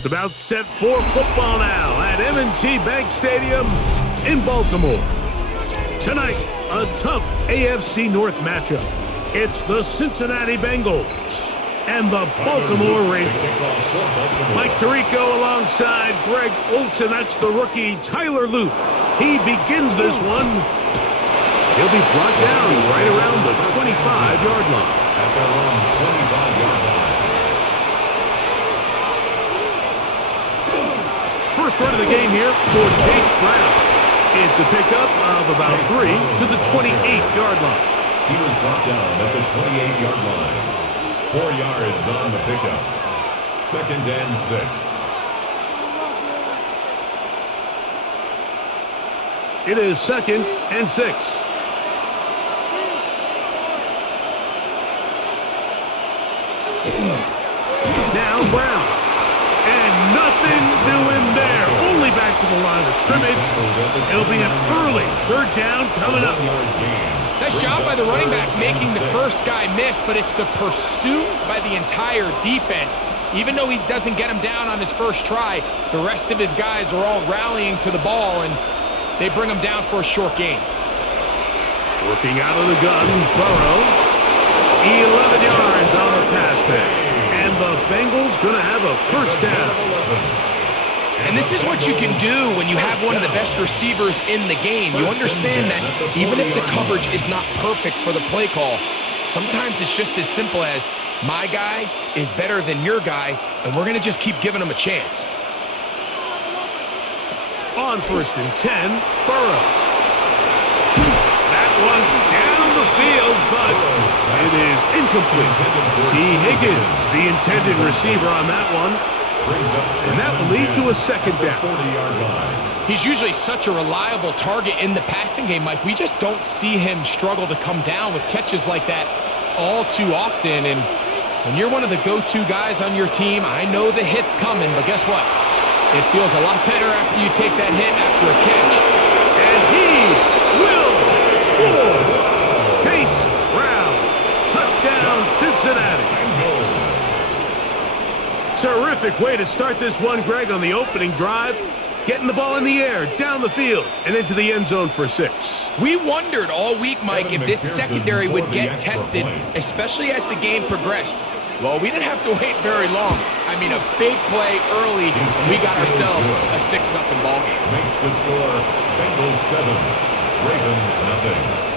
Just about set for football now at M&T Bank Stadium in Baltimore. Tonight, a tough AFC North matchup. It's the Cincinnati Bengals and the Baltimore Ravens. Mike Tirico alongside Greg Olsen. That's the rookie Tyler Loop. He begins this one. He'll be brought down right around the 25-yard line. At their own 25-yard line. First run of the game here for Chase Brown. It's a pickup of about 3 to the 28-yard line. He was brought down at the 28-yard line. 4 yards on the pickup. 2nd and 6. It is 2nd and 6. Now Brown. And nothing doing there. Only back to the line of scrimmage. It'll be an early 3rd down coming up. Nice job by the running back making the first guy miss, but it's the pursuit by the entire defense. Even though he doesn't get him down on his first try, the rest of his guys are all rallying to the ball, and they bring him down for a short gain. Working out of the gun, Burrow. 11 yards on the pass there. And the Bengals going to have a first down. And this is what you can do when you have one of the best receivers in the game. You understand that even if the coverage is not perfect for the play call, sometimes it's just as simple as my guy is better than your guy, and we're going to just keep giving him a chance. On 1st and 10, Burrow. That one down the field, but it is incomplete. T. Higgins, the intended receiver on that one. And that will lead to a 2nd down. He's usually such a reliable target in the passing game, Mike. We just don't see him struggle to come down with catches like that all too often. And when you're one of the go-to guys on your team, I know the hit's coming, but guess what? It feels a lot better after you take that hit after a catch. And he will score. Chase Brown. Touchdown, Cincinnati. Terrific way to start this one, Greg, on the opening drive. Getting the ball in the air, down the field, and into the end zone for 6. We wondered all week, Mike, if this secondary would get tested, especially as the game progressed. Well, we didn't have to wait very long. I mean, a big play early, we got ourselves a 6-0 ball game. Makes the score Bengals 7, Ravens 0.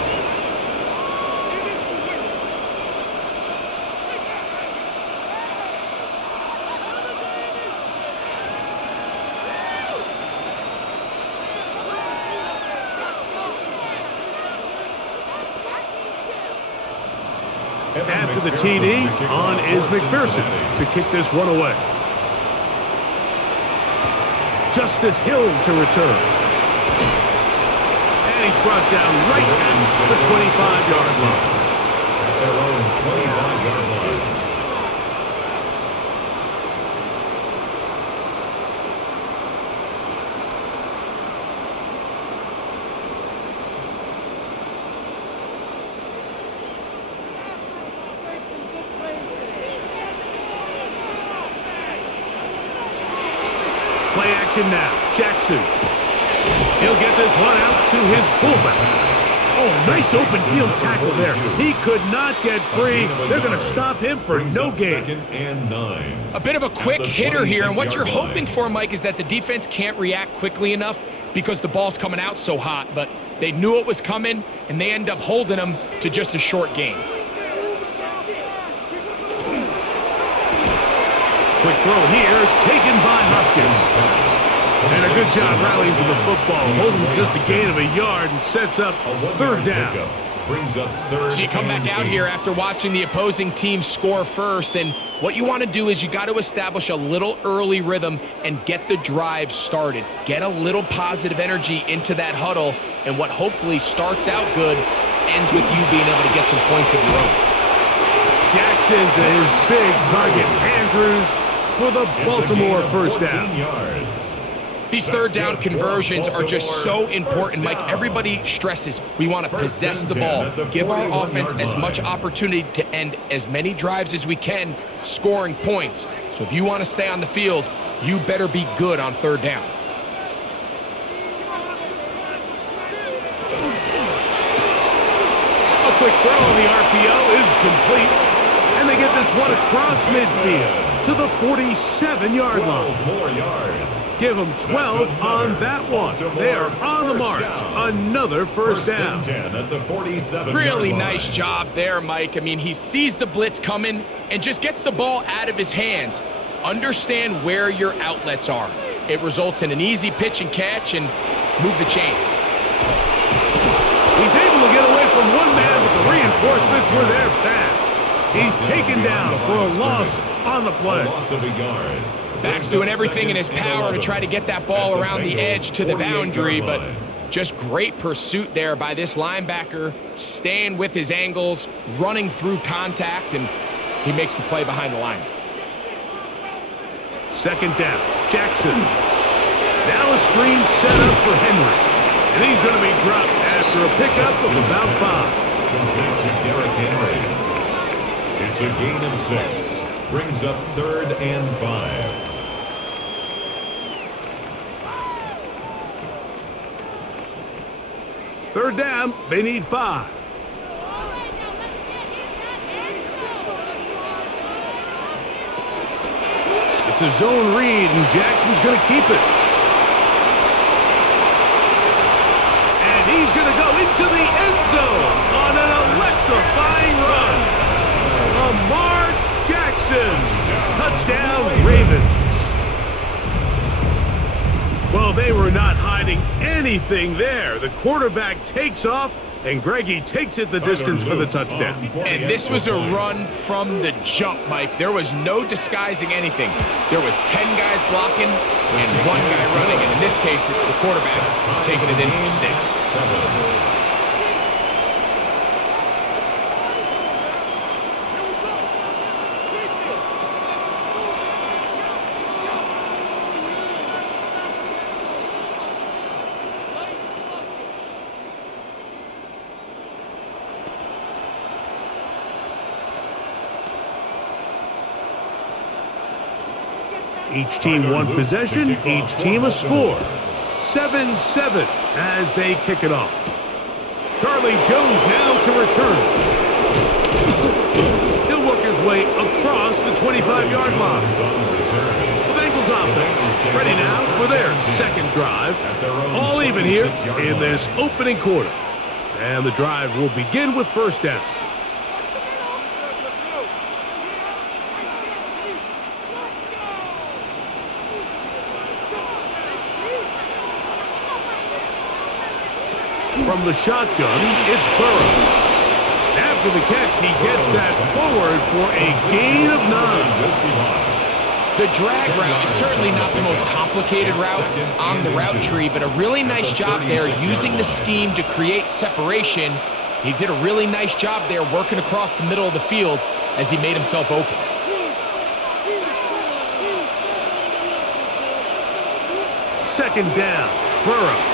After the TD, on is McPherson to kick this one away. Justice Hill to return. And he's brought down right at the 25-yard line. At their own 25-yard line. Play action now. Jackson. He'll get this one out to his fullback. Oh, nice open field tackle there. He could not get free. They're going to stop him for no gain. 2nd and 9. A bit of a quick hitter here, and what you're hoping for, Mike, is that the defense can't react quickly enough because the ball's coming out so hot. But they knew it was coming, and they end up holding him to just a short gain. Quick throw here, taken by Hopkins. And a good job rallying to the football, holding just a gain of a yard and sets up 3rd down. Brings up 3rd. So you come back out here after watching the opposing team score first, and what you want to do is you got to establish a little early rhythm and get the drive started. Get a little positive energy into that huddle, and what hopefully starts out good ends with you being able to get some points of your own. Jackson to his big target, Andrews, for the Baltimore first down. Yards. These 3rd down conversions are just so important, Mike. Everybody stresses we want to possess the ball, give our offense as much opportunity to end as many drives as we can, scoring points. So if you want to stay on the field, you better be good on third down. A quick throw on the RPO is complete. And they get this one across midfield to the 47-yard line. More yards. Give them 12 on that one. They are on the march. Another first down. 10 at the 47-yard Really line. nice job there, Mike. I mean, he sees the blitz coming and just gets the ball out of his hands. Understand where your outlets are. It results in an easy pitch and catch and move the chains. He's able to get away from one man, but the reinforcements were there fast. He's taken down for a loss on the play. A loss of a yard. Back's doing everything in his power to try to get that ball around the edge to the boundary, but just great pursuit there by this linebacker, staying with his angles, running through contact, and he makes the play behind the line. Second down, Jackson. Now a screen set up for Henry. And he's going to be dropped after a pickup of about 5. Complete to Derrick Henry. It's a gain of 6. Brings up 3rd and 5. Third down, they need 5. It's a zone read, and Jackson's going to keep it. And he's going to go into the end zone on an electrifying run. Lamar Jackson. Touchdown, Ravens. Well, they were not hiding anything there. The quarterback takes off, and Greggy takes it the distance for the touchdown. And this was a run from the jump, Mike. There was no disguising anything. There was 10 guys blocking and 1 guy running. And in this case, it's the quarterback taking it in for 6. Each team one possession, each team a score. 7-7 as they kick it off. Charlie Jones now to return. He'll work his way across the 25-yard line. The Bengals offense ready now for their second drive. All even here in this opening quarter. And the drive will begin with first down. From the shotgun, it's Burrow. After the catch, he gets that forward for a gain of 9. The drag route is certainly not the most complicated route on the route tree, but a really nice job there using the scheme to create separation. He did a really nice job there working across the middle of the field as he made himself open. Second down, Burrow.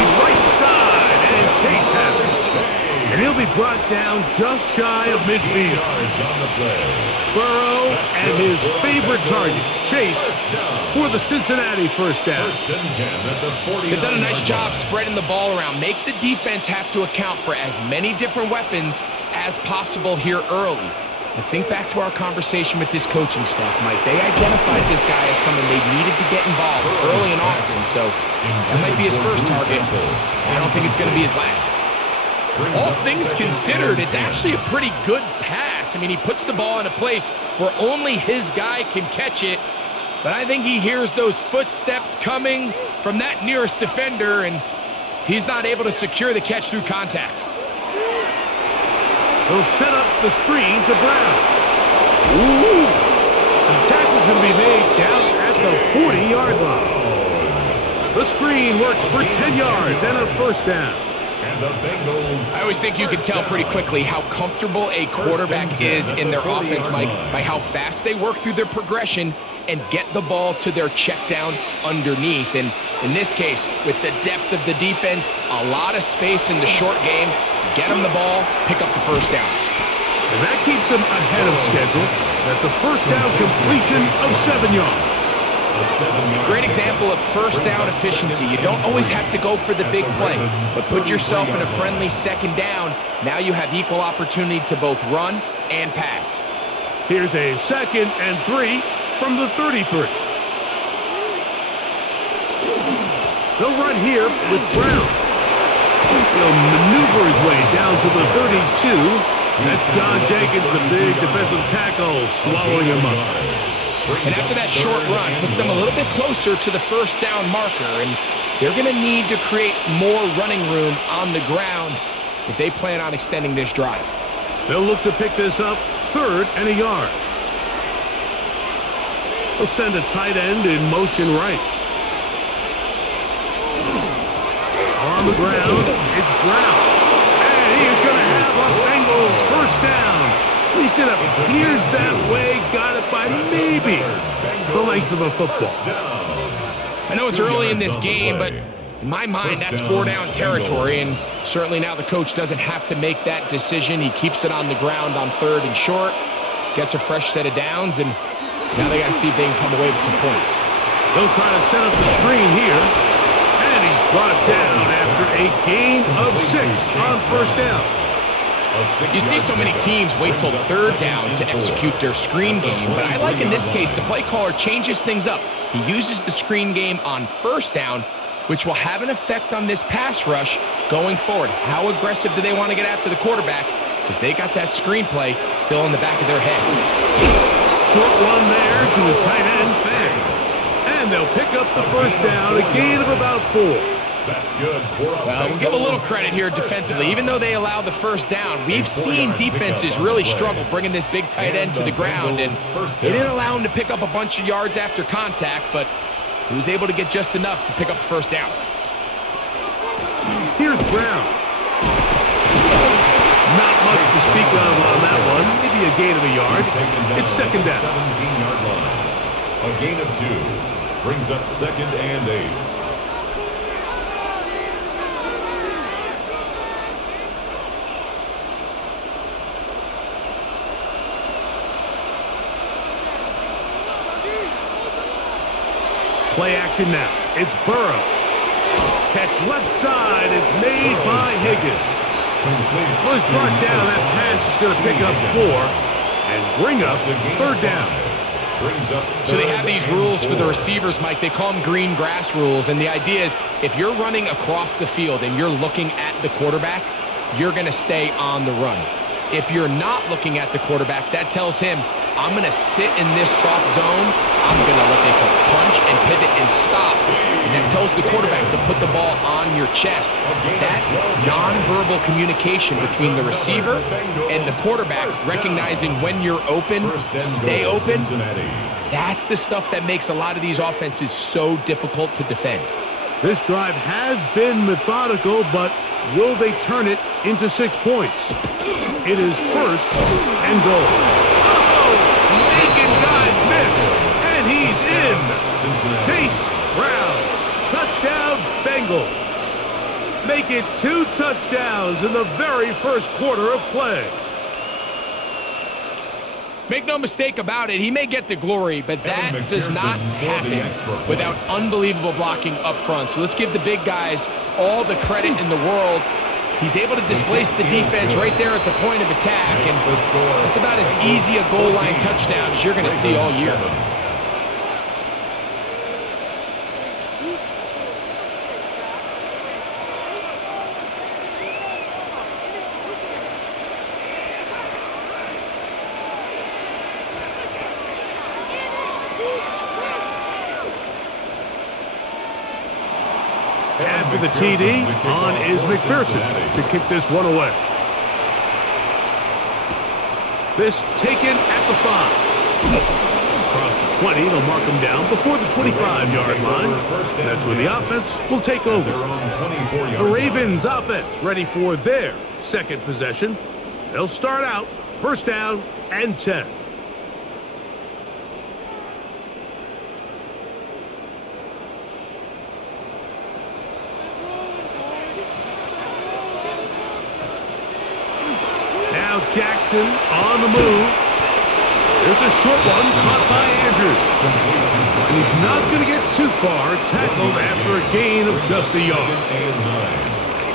Right side, and Chase has it. And he'll be brought down just shy of midfield. Burrow and his favorite target, Chase, for the Cincinnati first down. They've done a nice job spreading the ball around. Make the defense have to account for as many different weapons as possible here early. But think back to our conversation with this coaching staff, Mike. They identified this guy as someone they needed to get involved early and often, so that might be his first target. I don't think it's going to be his last. All things considered, it's actually a pretty good pass. I mean, he puts the ball in a place where only his guy can catch it, but I think he hears those footsteps coming from that nearest defender, and he's not able to secure the catch through contact. He'll set up the screen to Brown. Ooh! The tackle's going to be made down at the 40-yard line. The screen works for 10 yards and a first down. And the Bengals. I always think you can tell pretty quickly how comfortable a quarterback is in their offense, Mike, by how fast they work through their progression and get the ball to their check down underneath. And in this case, with the depth of the defense, a lot of space in the short game, get them the ball, pick up the first down. And that keeps him ahead of schedule. That's a first down completion of 7 yards. Great example of first down efficiency. You don't always have to go for the big play, but put yourself in a friendly second down. Now you have equal opportunity to both run and pass. Here's a 2nd and 3 from the 33. They'll run here with Brown. He'll maneuver his way down to the 32. That's John Jenkins, the big defensive tackle, swallowing him up. And after that short run, puts them a little bit closer to the first down marker, and they're going to need to create more running room on the ground if they plan on extending this drive. They'll look to pick this up 3rd and a yard. They'll send a tight end in motion right. On the ground, it's Brown. And he is going to have a Bengals first down. At least it appears that way. Got it by maybe the length of a football. I know it's early in this game, but in my mind, that's 4-down territory, and certainly now the coach doesn't have to make that decision. He keeps it on the ground on 3rd and short, gets a fresh set of downs, and now they got to see if they can come away with some points. They'll try to set up the screen here, and he's brought down after a gain of 6 on first down. You see so many teams wait till 3rd down to execute their screen game, but I like in this case the play caller changes things up. He uses the screen game on first down, which will have an effect on this pass rush going forward. How aggressive do they want to get after the quarterback? Because they got that screen play still in the back of their head. Short one there to his tight end, Fang. And they'll pick up the first down, a gain of about 4. That's good. Well, we'll give a little credit here defensively. Even though they allow the first down, we've seen defenses really struggle bringing this big tight end to the ground, and they didn't allow him to pick up a bunch of yards after contact, but he was able to get just enough to pick up the first down. Here's Brown. Not much to speak of on that one. Maybe a gain of a yard. It's 2nd down. 17-yard line. A gain of 2 brings up 2nd and 8. Play action now. It's Burrow. Catch left side is made by Higgins. Well, he's brought down. That pass is going to pick up 4 and bring up 3rd down. So they have these rules for the receivers, Mike. They call them green grass rules, and the idea is if you're running across the field and you're looking at the quarterback, you're going to stay on the run. If you're not looking at the quarterback, that tells him, I'm going to sit in this soft zone. I'm going to what they call punch and pivot and stop. And that tells the quarterback to put the ball on your chest. That nonverbal communication between the receiver and the quarterback, recognizing when you're open, stay open, that's the stuff that makes a lot of these offenses so difficult to defend. This drive has been methodical, but will they turn it into 6 points? It is 1st and goal. Oh, making guys miss, and he's in. Chase Brown, touchdown Bengals. Make it 2 touchdowns in the very first quarter of play. Make no mistake about it, he may get the glory, but that does not happen without unbelievable blocking up front. So let's give the big guys all the credit in the world. He's able to displace the defense right there at the point of attack, and it's about as easy a goal line touchdown as you're going to see all year. After the TD, on is McPherson to kick this one away. This taken at the 5. Across the 20, they'll mark him down before the 25-yard line. That's when the offense will take over. The Ravens offense ready for their second possession. They'll start out 1st down and 10. Jackson on the move. There's a short one caught by Andrews. And he's not going to get too far, tackled after a gain of just a yard.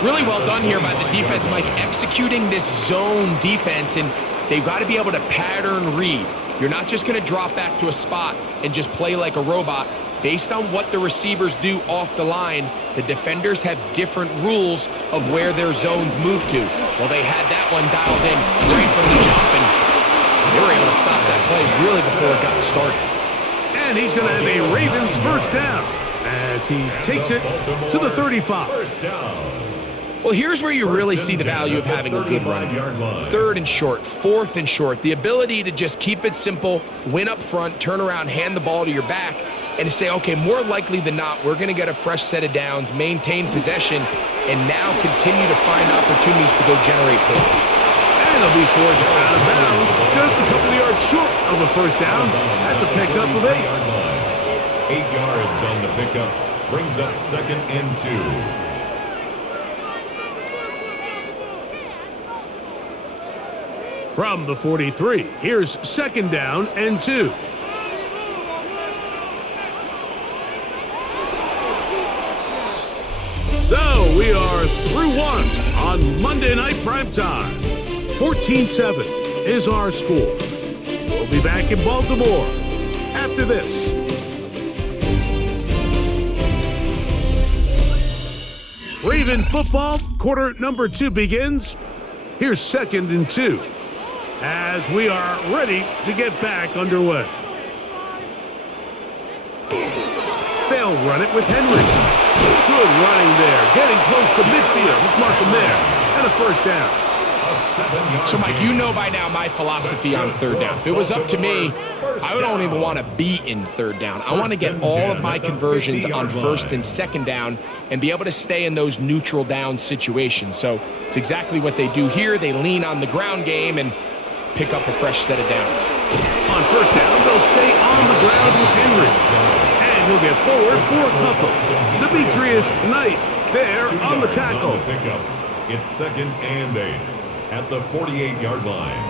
Really well done here by the defense, Mike, executing this zone defense, and they've got to be able to pattern read. You're not just going to drop back to a spot and just play like a robot. Based on what the receivers do off the line, the defenders have different rules of where their zones move to. Well, they had that one dialed in right from the jump, and they were able to stop that play really before it got started. And he's going to have a Ravens first down as he takes it to the 35. First down. Well, here's where you really see the value of having a good run. Third and short, fourth and short. The ability to just keep it simple, win up front, turn around, hand the ball to your back, and to say, okay, more likely than not, we're going to get a fresh set of downs, maintain possession, and now continue to find opportunities to go generate points. And he'll be forced out of bounds, just a couple of yards short of a first down. That's a pickup of 8. 8 yards on the pickup, brings up 2nd and 2. From the 43, here's 2nd down and 2. So we are through one on Monday Night Primetime. 14-7 is our score. We'll be back in Baltimore after this. Raven football, quarter number 2 begins. Here's 2nd and 2. As we are ready to get back underway. They'll run it with Henry. Good running there. Getting close to midfield. Let's mark him there. And a first down. So, Mike, you know by now my philosophy on third down. If it was up to me, I don't even want to be in third down. I want to get all of my conversions on first and second down and be able to stay in those neutral down situations. So it's exactly what they do here. They lean on the ground game and pick up a fresh set of downs. On first down, they'll stay on the ground with Henry. And he'll get forward for a couple. Demetrius Knight there on the tackle. It's 2nd and 8 at the 48-yard line.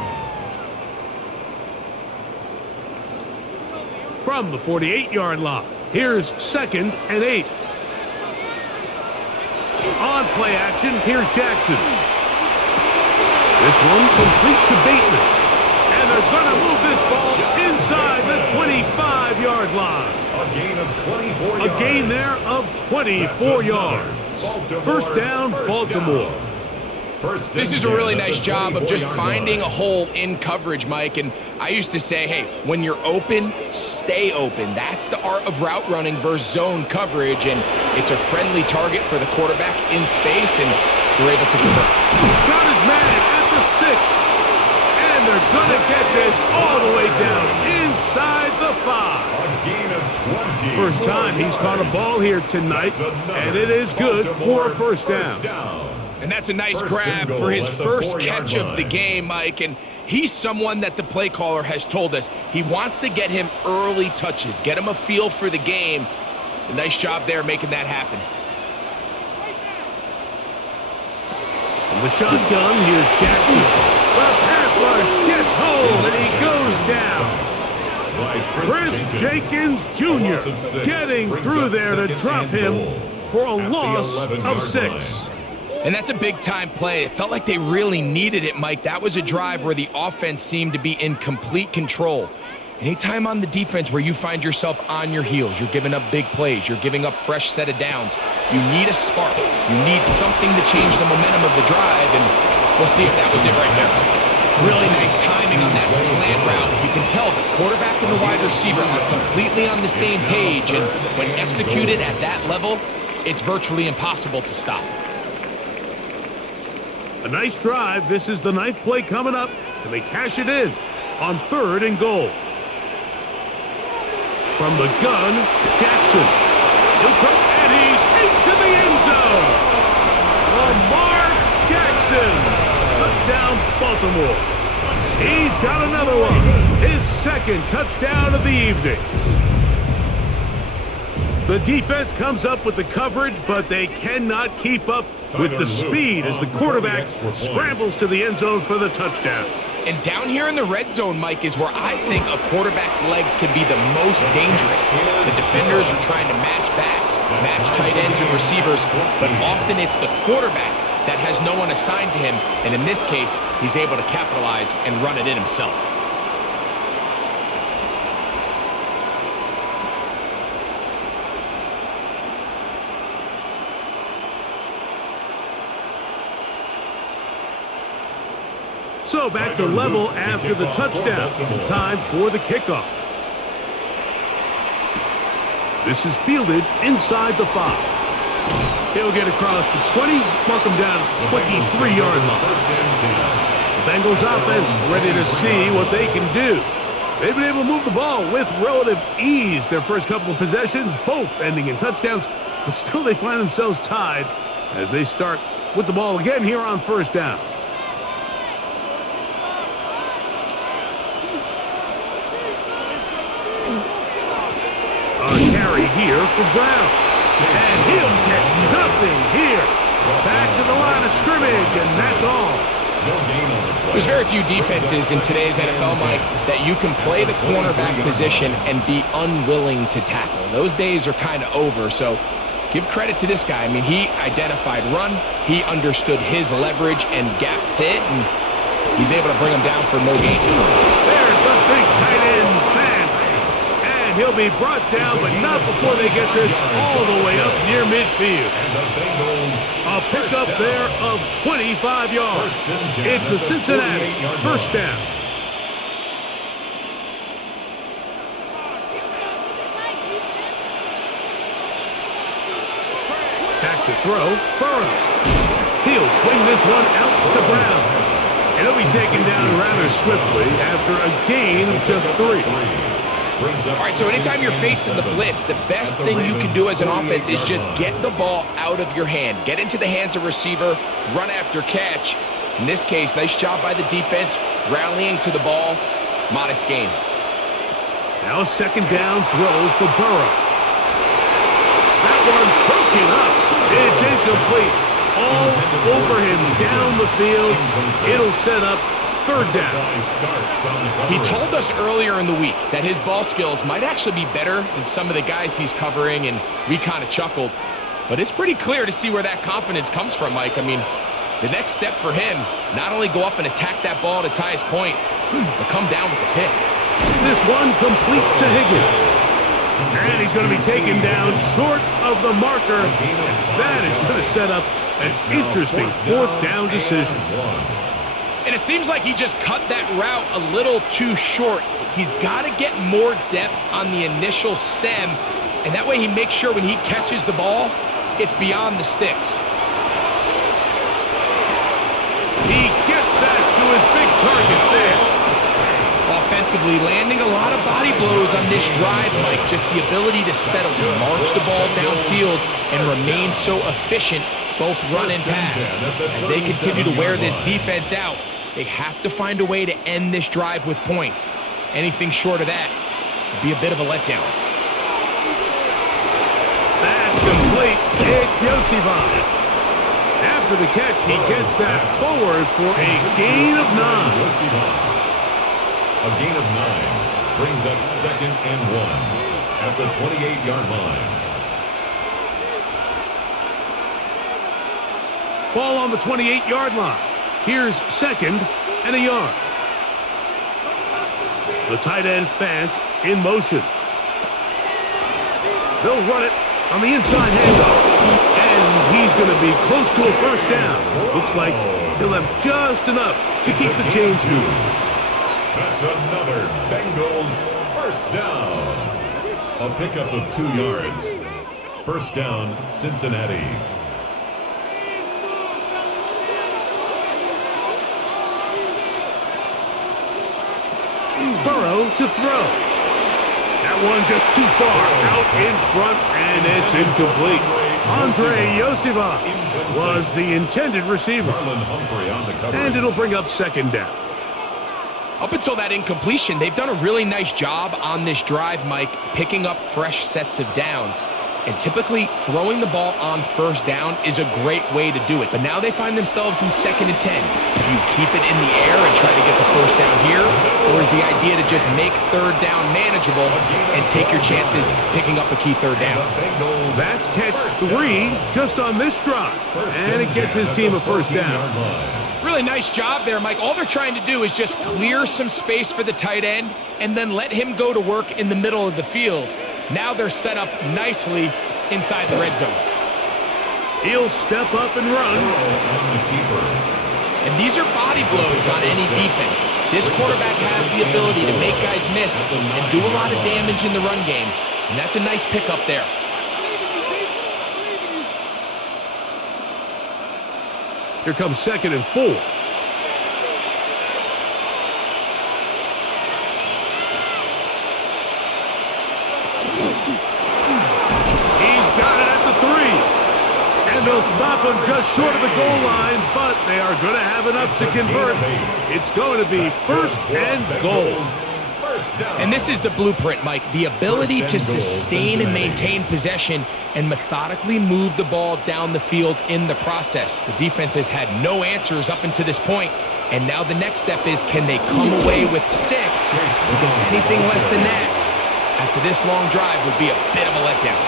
From the 48-yard line, here's 2nd and 8. On play action, here's Jackson. This one complete to Bateman. And they're going to move this ball inside the 25-yard line. A gain of 24 yards. A gain there of 24 yards. First down, Baltimore. This is a really nice job of just finding a hole in coverage, Mike. And I used to say, hey, when you're open, stay open. That's the art of route running versus zone coverage. And it's a friendly target for the quarterback in space, and they're able to convert. Got his man at the 6. And they're going to get this all the way down inside the 5. A gain of 20. First time he's caught a ball here tonight, and it is good for a first down. And that's a nice grab for his first catch of the game, Mike. And he's someone that the play caller has told us he wants to get him early touches, get him a feel for the game. A nice job there making that happen. From the shotgun, here's Jackson. The pass rush gets home, and he goes down. Chris Jenkins Jr. getting through there to drop him for a loss of 6. And that's a big-time play. It felt like they really needed it, Mike. That was a drive where the offense seemed to be in complete control. Anytime on the defense where you find yourself on your heels, you're giving up big plays, you're giving up fresh set of downs, you need a spark. You need something to change the momentum of the drive, and we'll see if that was it right there. Really nice timing on that slant route. You can tell the quarterback and the wide receiver are completely on the same page, and when executed at that level, it's virtually impossible to stop. A nice drive. This is the 9th play coming up, and they cash it in on 3rd and goal. From the gun, Jackson. He'll come, and he's into the end zone. Lamar Jackson. Touchdown, Baltimore. He's got another one. His 2nd touchdown of the evening. The defense comes up with the coverage, but they cannot keep up with the speed as the quarterback scrambles to the end zone for the touchdown. And down here in the red zone, Mike, is where I think a quarterback's legs can be the most dangerous. The defenders are trying to match backs, match tight ends and receivers, but often it's the quarterback that has no one assigned to him, and in this case, he's able to capitalize and run it in himself. So back to level after the touchdown. Time for the kickoff. This is fielded inside the 5. He'll get across the 20, mark him down at the 23-yard line. The Bengals offense ready to see what they can do. They've been able to move the ball with relative ease. Their first couple of possessions, both ending in touchdowns, but still they find themselves tied as they start with the ball again here on first down. A carry here for Brown. And he'll get nothing here. Back to the line of scrimmage, and that's all. There's very few defenses in today's NFL, Mike, that you can play the cornerback position and be unwilling to tackle. Those days are kind of over, so give credit to this guy. I mean, he identified run, he understood his leverage and gap fit, and he's able to bring him down for no gain. There's the big tight end pass. And he'll be brought down, but not before they get this all the way up near midfield. A pickup there of 25 yards. It's a Cincinnati first down. Back to throw, Burrow. He'll swing this one out to Brown. And he'll be taken down rather swiftly after a gain of just 3. All right, so anytime you're facing the blitz, the best thing you can do as an offense is just get the ball out of your hand. Get into the hands of receiver, run after catch. In this case, nice job by the defense, rallying to the ball. Modest gain. Now a second down throw for Burrow. That one broken up. It's incomplete. All over him down the field. It'll set up third down. He told us earlier in the week that his ball skills might actually be better than some of the guys he's covering, and we kind of chuckled. But it's pretty clear to see where that confidence comes from, Mike. I mean, the next step for him, not only go up and attack that ball at its highest point, but come down with the pick. This one complete to Higgins. And he's going to be taken down short of the marker. And that is going to set up an interesting fourth down decision. And it seems like he just cut that route a little too short. He's got to get more depth on the initial stem, and that way he makes sure when he catches the ball, it's beyond the sticks. He gets that to his big target there. Offensively, landing a lot of body blows on this drive, Mike. Just the ability to steadily march the ball downfield and remain so efficient, both run and pass. As they continue to wear this defense out, they have to find a way to end this drive with points. Anything short of that would be a bit of a letdown. That's complete. It's Yosivon. After the catch, he gets that forward for a gain of 9. A gain of 9 brings up 2nd and 1 at the 28-yard line. Ball on the 28-yard line. Here's 2nd and a yard. The tight end Fant in motion. They'll run it on the inside handoff. And he's going to be close to a first down. Looks like he'll have just enough to keep the chains moving. That's another Bengals first down. A pickup of 2 yards. First down, Cincinnati. Burrow to throw. That one just too far out in front, and it's incomplete. Andre Yosivon was the intended receiver. And it'll bring up 2nd down. Up until that incompletion, they've done a really nice job on this drive, Mike, picking up fresh sets of downs. And typically, throwing the ball on first down is a great way to do it. But now they find themselves in 2nd and 10. Do you keep it in the air and try to get the first down here? Or is the idea to just make 3rd down manageable and take your chances picking up a key 3rd down? That's catch 3 just on this drive. And it gets his team a first down. Really nice job there, Mike. All they're trying to do is just clear some space for the tight end and then let him go to work in the middle of the field. Now they're set up nicely inside the red zone. He'll step up and run. And these are body blows on any defense. This quarterback has the ability to make guys miss and do a lot of damage in the run game. And that's a nice pickup there. Here comes 2nd and 4. He's got it at the 3. And they'll stop him just short of the goal line, but they are going to have enough to convert. It's going to be 1st and goal. And this is the blueprint, Mike. The ability to sustain and maintain possession and methodically move the ball down the field in the process. The defense has had no answers up until this point, and now the next step is, can they come away with 6? Because anything less than that after this long drive would be a bit of a letdown.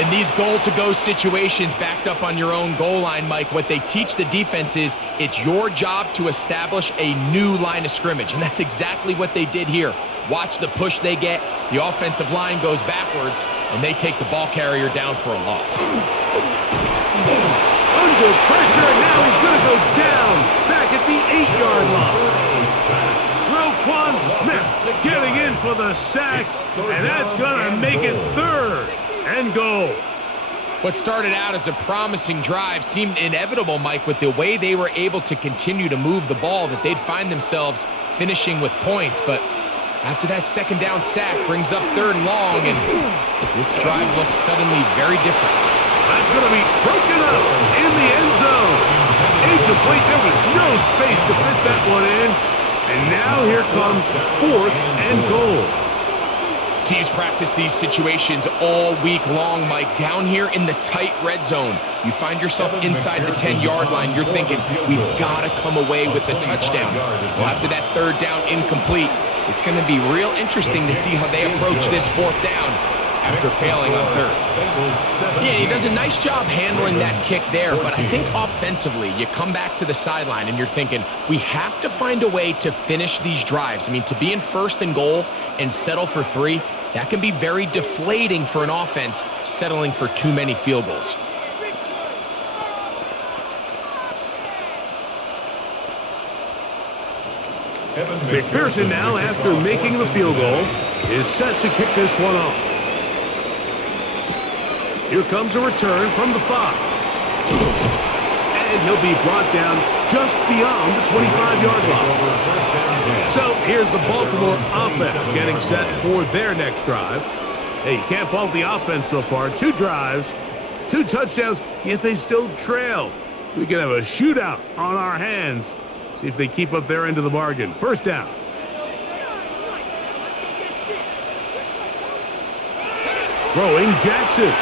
In these goal-to-go situations backed up on your own goal line, Mike, what they teach the defense is it's your job to establish a new line of scrimmage, and that's exactly what they did here. Watch the push they get. The offensive line goes backwards, and they take the ball carrier down for a loss. Under pressure, and now he's going to go down back at the 8-yard line. Roquan Smith getting in for the sack, and that's going to make it 3rd and goal. What started out as a promising drive seemed inevitable, Mike, with the way they were able to continue to move the ball, that they'd find themselves finishing with points. But after that 2nd down sack brings up 3rd and long, and this drive looks suddenly very different. That's going to be broken up in the end zone. Incomplete. There was no space to fit that one in. And now here comes 4th and goal. Teams practice these situations all week long, Mike. Down here in the tight red zone, you find yourself inside the 10-yard line. You're thinking, we've got to come away with a touchdown. Well, after that 3rd down incomplete, it's going to be real interesting to see how they approach this 4th down after failing on 3rd. Yeah, he does a nice job handling that kick there, but I think offensively, you come back to the sideline and you're thinking, we have to find a way to finish these drives. I mean, to be in 1st and goal and settle for 3, that can be very deflating for an offense settling for too many field goals. McPherson now, after making the field goal, is set to kick this one off. Here comes a return from the 5. And he'll be brought down just beyond the 25-yard line. So here's the Baltimore offense getting set for their next drive. Hey, you can't fault the offense so far. 2 drives, 2 touchdowns, yet they still trail. We could have a shootout on our hands. See if they keep up their end of the bargain. 1st down. Throwing Jackson.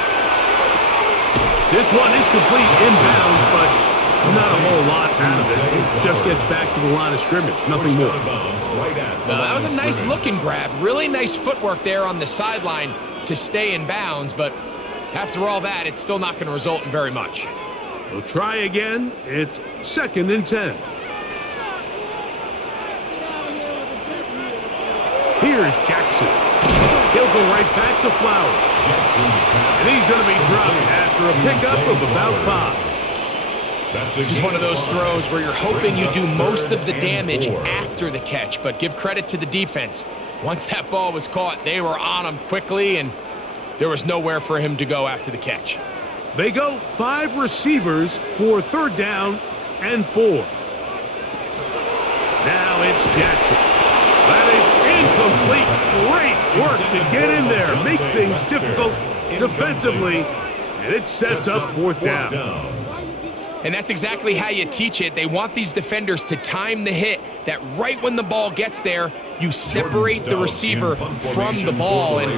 This one is complete inbounds, but not a whole lot out of it. It just gets back to the line of scrimmage. Nothing more. Well, that was a nice looking grab. Really nice footwork there on the sideline to stay in bounds, but after all that, it's still not going to result in very much. We'll try again. It's 2nd and 10. Here's Jackson. He'll go right back to Flowers. And he's going to be dropped after a pickup of about 5. This is one of those throws where you're hoping you do most of the damage after the catch, but give credit to the defense. Once that ball was caught, they were on him quickly, and there was nowhere for him to go after the catch. They go 5 receivers for 3rd down and 4. Now it's Jackson. That is incomplete. Great work to get in there, make things difficult defensively, and it sets up 4th down. And that's exactly how you teach it. They want these defenders to time the hit, that right when the ball gets there, you separate the receiver from the ball. And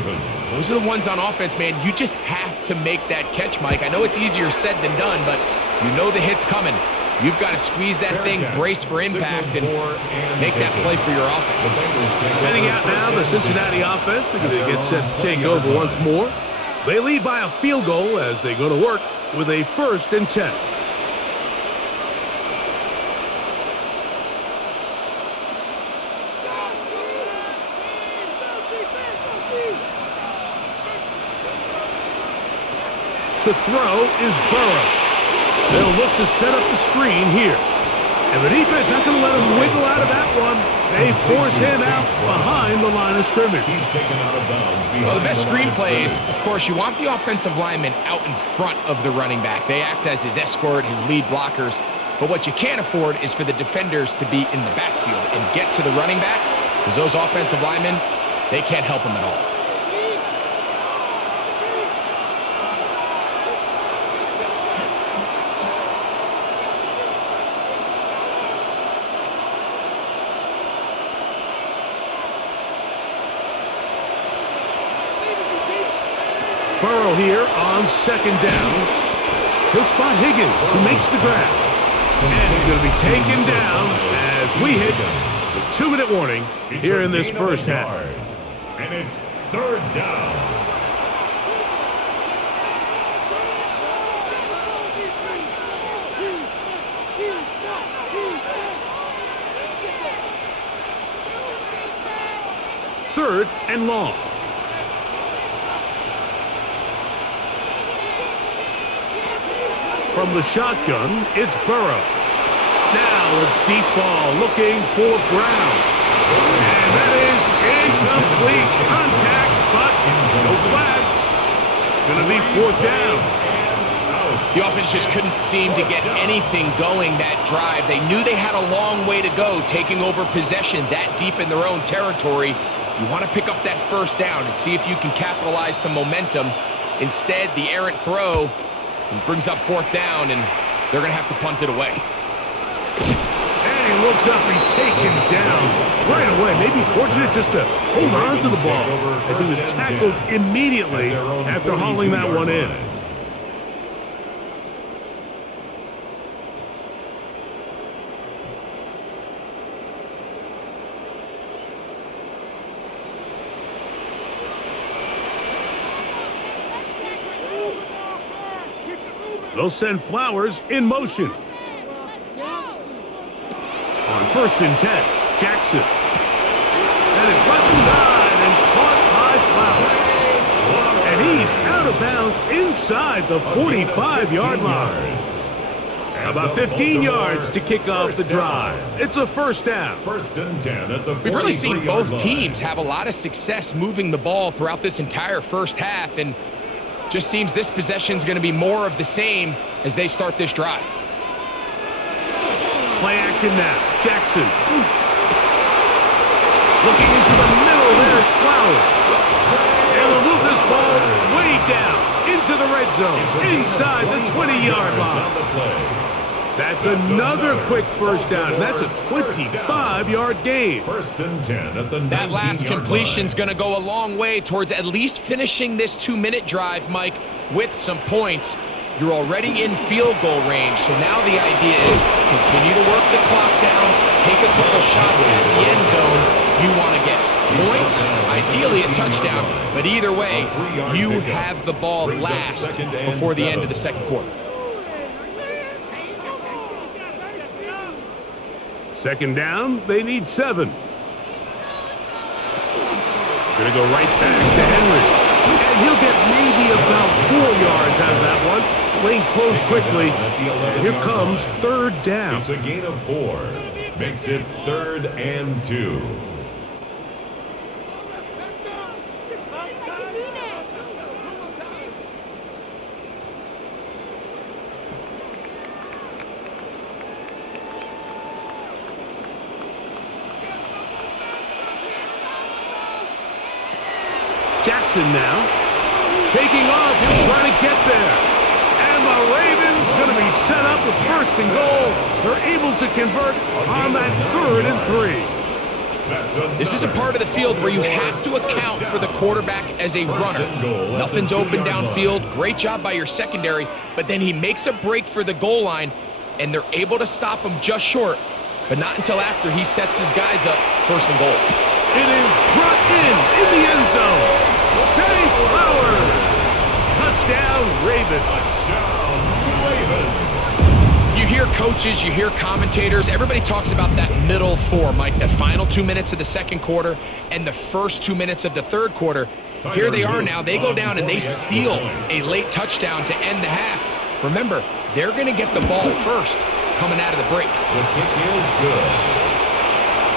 Those are the ones on offense, man. You just have to make that catch, Mike. I know it's easier said than done, but you know the hit's coming. You've got to squeeze that thing, brace for impact, and make that play for your offense. Heading out now, the Cincinnati offense. They're going to get set to take over once more. They lead by a field goal as they go to work with a 1st and 10. To throw is Burrow. They'll look to set up the screen here. And the defense not going to let him wiggle out of that one. They force him out behind the line of scrimmage. He's taken out of bounds. Well, the best screen plays, of course, you want the offensive lineman out in front of the running back. They act as his escort, his lead blockers. But what you can't afford is for the defenders to be in the backfield and get to the running back, because those offensive linemen, they can't help him at all. Burrow here on 2nd down. He'll spot Higgins, who makes the grab. And he's going to be taken down as we hit the 2-minute warning here in this first half. And it's 3rd down. Third and long. From the shotgun, it's Burrow. Now a deep ball looking for Brown. And that is incomplete contact, but no flags. It's going to be 4th down. The offense just couldn't seem to get anything going that drive. They knew they had a long way to go, taking over possession that deep in their own territory. You want to pick up that 1st down and see if you can capitalize some momentum. Instead, the errant throw brings up 4th down, and they're going to have to punt it away. And he looks up, he's taken down right away. Maybe fortunate just to hold on to the ball as he was tackled immediately after hauling that one in. They'll send Flowers in motion. On 1st and 10, Jackson. And it's left side and caught by Flowers. And he's out of bounds inside the 45-yard line. About 15 yards to kick off the drive. It's a 1st down. 1st and 10 at the 43-yard line. We've really seen both teams have a lot of success moving the ball throughout this entire first half, and just seems this possession's going to be more of the same as they start this drive. Play action now. Jackson. Looking into the middle, there's Flowers. And we'll move this ball way down into the red zone, inside the 20-yard line. That's another quick 1st down. That's a 25-yard gain. 1st and 10 at the 19-yard line. That last completion's going to go a long way towards at least finishing this 2-minute drive, Mike, with some points. You're already in field goal range, so now the idea is continue to work the clock down, take a couple shots at the end zone. You want to get points, ideally a touchdown, but either way, you have the ball last before the end of the 2nd quarter. 2nd down, they need 7. Gonna go right back to Henry. And he'll get maybe about 4 yards out of that one. Playing close quickly. And here comes 3rd down. It's a gain of 4. Makes it 3rd and 2. Jackson now, taking off, he'll try to get there. And the Ravens going to be set up with 1st and goal. They're able to convert on that 3rd and 3. This is a part of the field where you have to account for the quarterback as a runner. Nothing's open downfield. Great job by your secondary, but then he makes a break for the goal line, and they're able to stop him just short, but not until after he sets his guys up 1st and goal. It is brought in the end zone. Teddy Flowers. Touchdown, Ravens. Touchdown, Ravens. You hear coaches, you hear commentators, everybody talks about that middle four, Mike, the final 2 minutes of the second quarter and the first 2 minutes of the third quarter. Here they are now. They go down and they steal a late touchdown to end the half. Remember, they're going to get the ball first coming out of the break. The kick is good.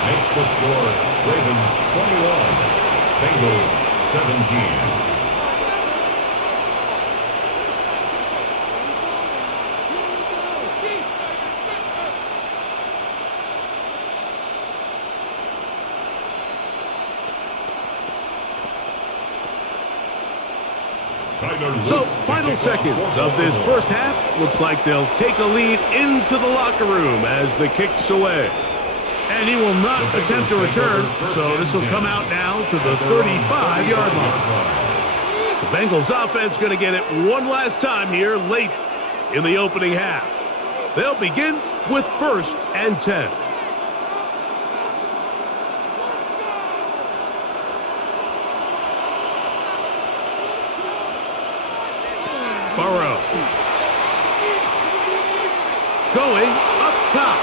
Makes the score Ravens 21, Bengals 17. So, final seconds of this first half. Looks like they'll take a lead into the locker room as the kick's away. And he will not attempt to return, so this will come out now to the 35-yard line. The Bengals offense going to get it one last time here late in the opening half. They'll begin with 1st and 10. Burrow. Going up top.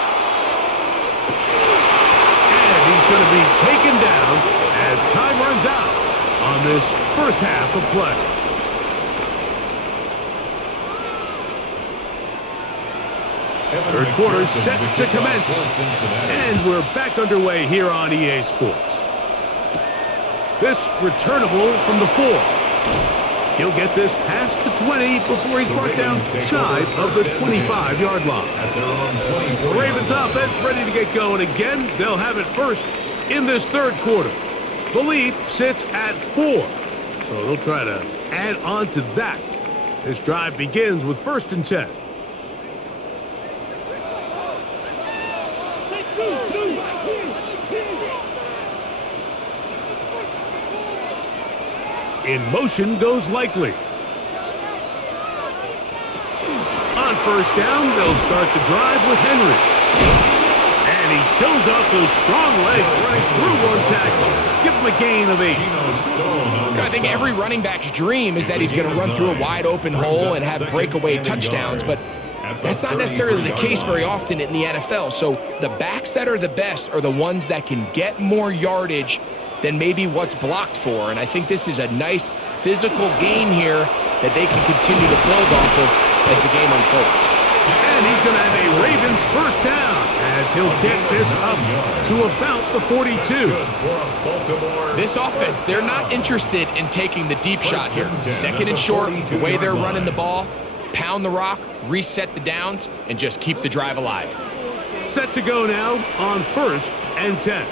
And he's going to be taken down as time runs out on this first half of play. Third quarter set to commence. And we're back underway here on EA Sports. This returnable from the 4. He'll get this past the 20 before he's brought down shy of the 25-yard line. The Ravens offense ready to get going again. They'll have it first in this third quarter. The lead sits at 4, so they'll try to add on to that. This drive begins with 1st and 10. In motion goes Likely. On 1st down, they'll start the drive with Henry. And he shows off those strong legs running through one tackle. Give him a gain of 8. I think every running back's dream is that he's going to run through a wide open hole and have breakaway touchdowns, but that's not necessarily the case very often in the NFL. So the backs that are the best are the ones that can get more yardage than maybe what's blocked for. And I think this is a nice physical gain here that they can continue to build off of as the game unfolds. And he's going to have a Ravens 1st down as he'll get this up to about the 42. This offense, they're not interested in taking the deep shot here. 2nd and short, the way they're running the ball, pound the rock, reset the downs, and just keep the drive alive. Set to go now on 1st and 10.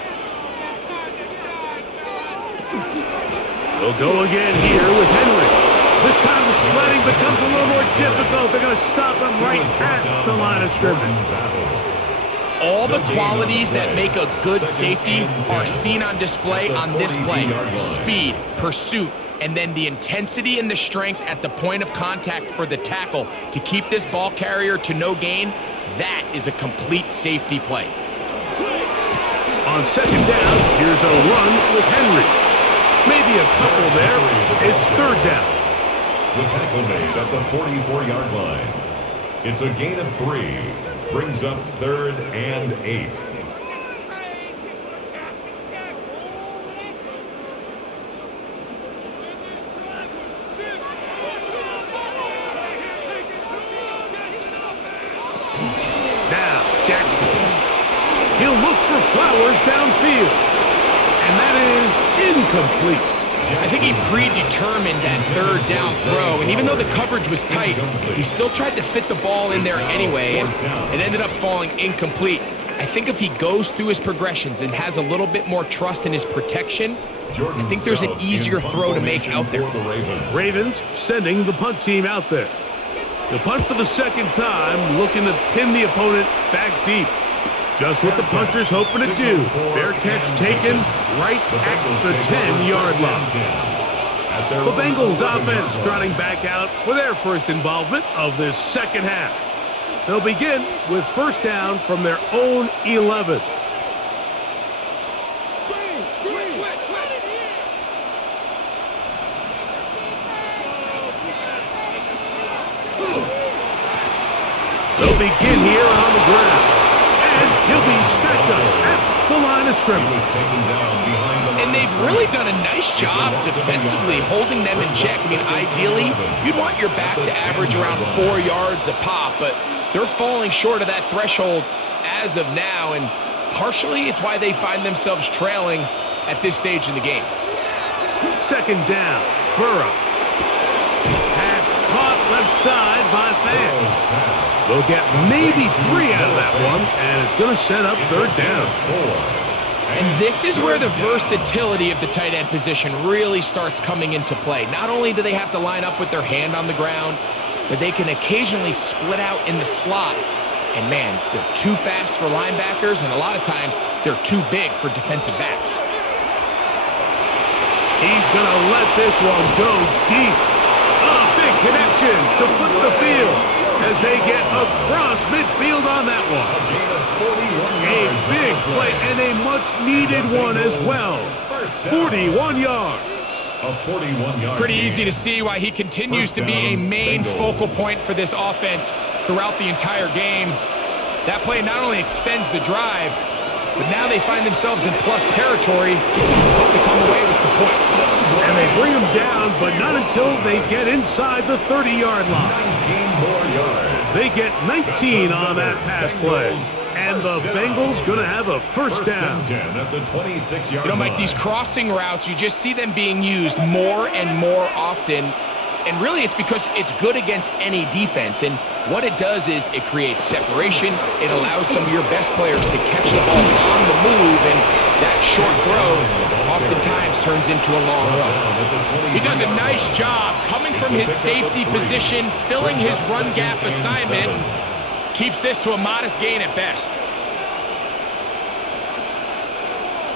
They'll go again here with Henry. This time the sledding becomes a little more difficult. They're going to stop him right at the line of scrimmage. All the qualities that make a good safety are seen on display on this play. Speed, pursuit, and then the intensity and the strength at the point of contact for the tackle to keep this ball carrier to no gain. That is a complete safety play. On 2nd down, here's a run with Henry. Maybe a couple there. It's 3rd down. The tackle made at the 44-yard line. It's a gain of 3. Brings up 3rd and 8. Now, Jackson. He'll look for Flowers downfield. And that is incomplete. I think he predetermined that 3rd down throw, and even though the coverage was tight, he still tried to fit the ball in there anyway, and it ended up falling incomplete. I think if he goes through his progressions and has a little bit more trust in his protection, I think there's an easier throw to make out there. Ravens sending the punt team out there. The punt for the 2nd time, looking to pin the opponent back deep. Just what the punter's hoping to do. Fair catch taken right at the 10-yard line. The Bengals offense trotting back out for their first involvement of this second half. They'll begin with first down from their own 11. They'll begin here on the ground. And he'll be stacked up at the line of scrimmage. And they've really done a nice job defensively holding them in check. I mean, ideally, you'd want your back to average around 4 yards a pop, but they're falling short of that threshold as of now, and partially it's why they find themselves trailing at this stage in the game. Second down, Burrow. Pass caught left side by fans. They'll get maybe 3 out of that one, and it's going to set up third down. And this is where the versatility of the tight end position really starts coming into play. Not only do they have to line up with their hand on the ground, but they can occasionally split out in the slot. And man, they're too fast for linebackers, and a lot of times they're too big for defensive backs. He's going to let this one go deep. A big connection to flip the field as they get across midfield on that one. A big play and a much-needed one as well. 41 yards. A 41-yard Pretty easy to see why he continues to be a main focal point for this offense throughout the entire game. That play not only extends the drive, but now they find themselves in plus territory. Hope to come away with some points. And they bring them down, but not until they get inside the 30-yard line. 19 more yards. They get 19 on that pass play. And the Bengals going to have a first down. 10 at the 26-yard You know, Mike, these crossing routes, you just see them being used more and more often. And really, it's because it's good against any defense. And what it does is it creates separation. It allows some of your best players to catch the ball on the move. And that short throw oftentimes turns into a long run. He does a nice job coming from his safety position, filling his run gap assignment. Keeps this to a modest gain at best.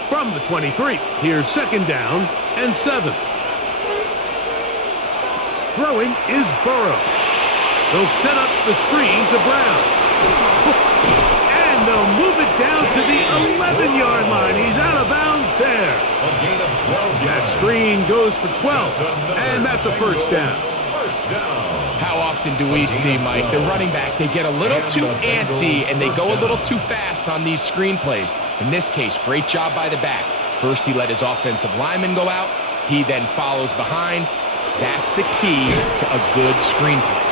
From the 23, here's second down and 7. Throwing is Burrow. They'll set up the screen to Brown. And they'll move it down to the 11-yard line. He's out of bounds there. A gain of 12 That yards. screen goes for 12. And that's a first down. First down. How often do we see, Mike, the running back, they get a little too antsy and they go a little too fast on these screen plays. In this case, great job by the back. First, he let his offensive lineman go out. He then follows behind. That's the key to a good screen play.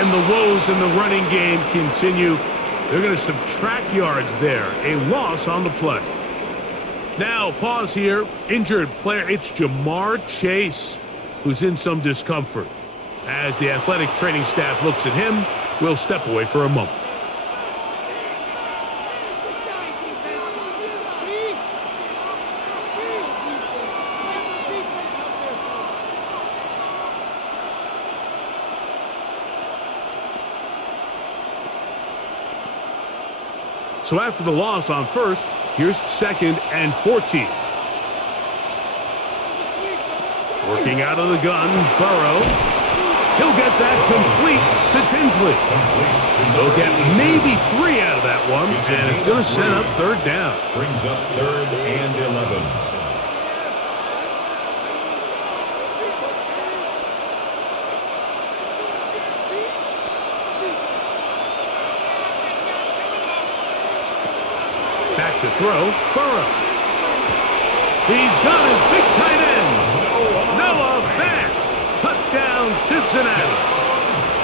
And the woes in the running game continue. They're going to subtract yards there. A loss on the play. Now, pause here. Injured player. It's Jamar Chase, who's in some discomfort. As the athletic training staff looks at him, we'll step away for a moment. So after the loss on first, here's second and 14. Working out of the gun, Burrow. He'll get that complete to Tinsley. They'll get maybe 3 out of that one, and it's going to set up third down. Brings up third and 11. Back to throw, Burrow. He's got his big tight end. Noah Fant. Touchdown, Cincinnati.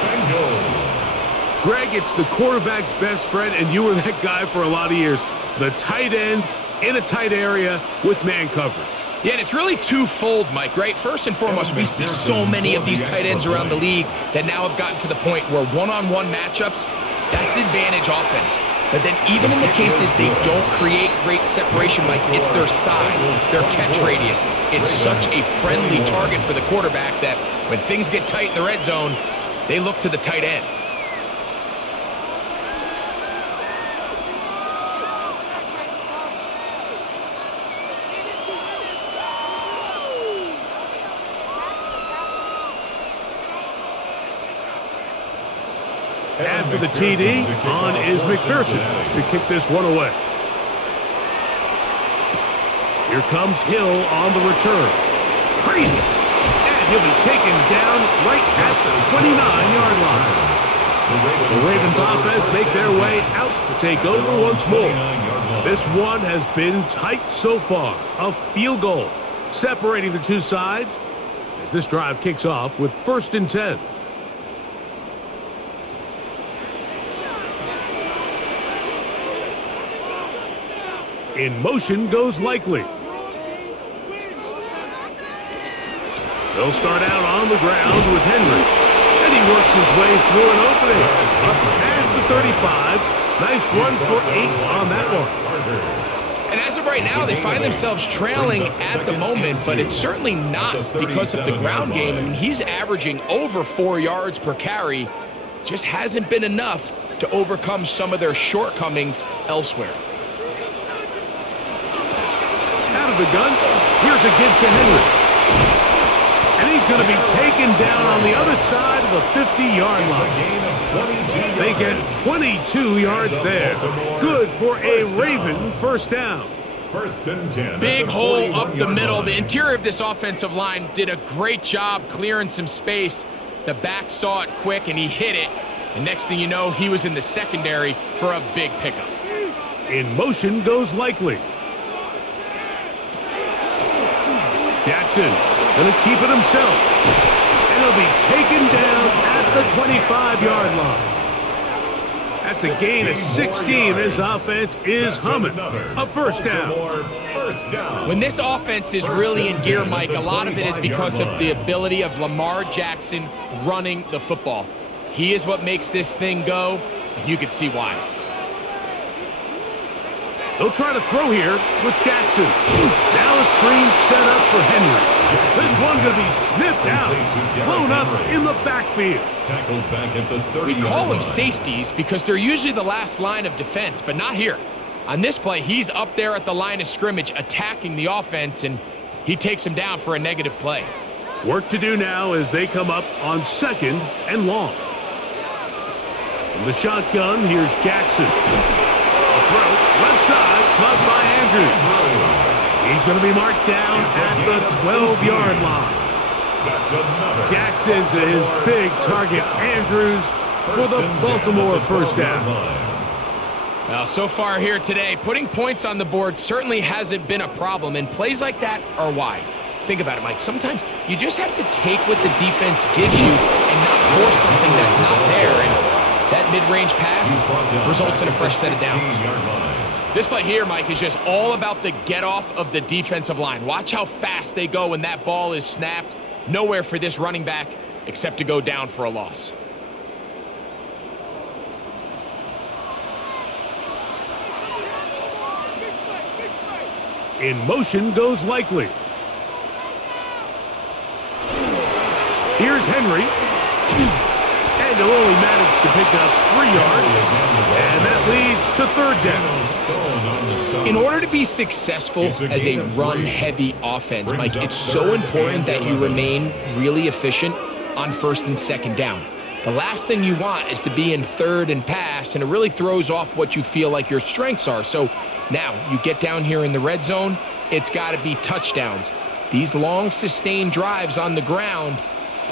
Bengals. Greg, it's the quarterback's best friend, and you were that guy for a lot of years. The tight end in a tight area with man coverage. Yeah, and it's really twofold, Mike, right? First and foremost, we see so many of these tight ends around the league that now have gotten to the point where one-on-one matchups, that's advantage offense. But then even in the cases they don't create great separation, Mike, it's their size, their catch radius. It's such a friendly target for the quarterback that when things get tight in the red zone, they look to the tight end. After the TD, on is McPherson to kick this one away. Here comes Hill on the return. Crazy. And he'll be taken down right at the 29-yard line. The Ravens offense make their way out to take over once more. This one has been tight so far. A field goal separating the two sides as this drive kicks off with 1st and 10. In motion goes Likely. They'll start out on the ground with Henry. And he works his way through an opening. Up past the 35. Nice run for 8 on that one. And as of right now, they find themselves trailing at the moment, but it's certainly not because of the ground game. I mean, he's averaging over 4 yards per carry. Just hasn't been enough to overcome some of their shortcomings elsewhere. Out of the gun, here's a give to Henry. And he's going to be taken down on the other side of the 50-yard line. They get 22 yards there. Good for a Raven first down. 1st and 10. Big hole up the middle. The interior of this offensive line did a great job clearing some space. The back saw it quick, and he hit it. And next thing you know, he was in the secondary for a big pickup. In motion goes Likely. Jackson going to keep it himself. And he'll be taken down at the 25-yard line. That's a gain of 16. This offense is humming. A first down. When this offense is really in gear, Mike, a lot of it is because of the ability of Lamar Jackson running the football. He is what makes this thing go, and you can see why. They'll try to throw here with Jackson. Now a screen set up for Henry. This one going to be sniffed out, blown up in the backfield. Tackled back at the 30-yard We call them line. safeties because they're usually the last line of defense, but not here. On this play, he's up there at the line of scrimmage attacking the offense, and he takes him down for a negative play. Work to do now as they come up on 2nd and long. From the shotgun, here's Jackson. A throw, left side, caught by Andrews. He's going to be marked down at the 12-yard line. Jackson to his big target, Andrews, for the Baltimore first down. Well, so far here today, putting points on the board certainly hasn't been a problem, and plays like that are why. Think about it, Mike. Sometimes you just have to take what the defense gives you and not force something that's not there, and that mid-range pass results in a fresh set of downs. This play here, Mike, is just all about the get-off of the defensive line. Watch how fast they go when that ball is snapped. Nowhere for this running back except to go down for a loss. In motion goes Likely. Here's Henry. And he'll only manage to pick up 3 yards. And that leads to 3rd down. In order to be successful as a run-heavy offense, Mike, it's so important that you remain really efficient on 1st and 2nd down. The last thing you want is to be in 3rd and pass, and it really throws off what you feel like your strengths are. So now you get down here in the red zone, it's got to be touchdowns. These long, sustained drives on the ground,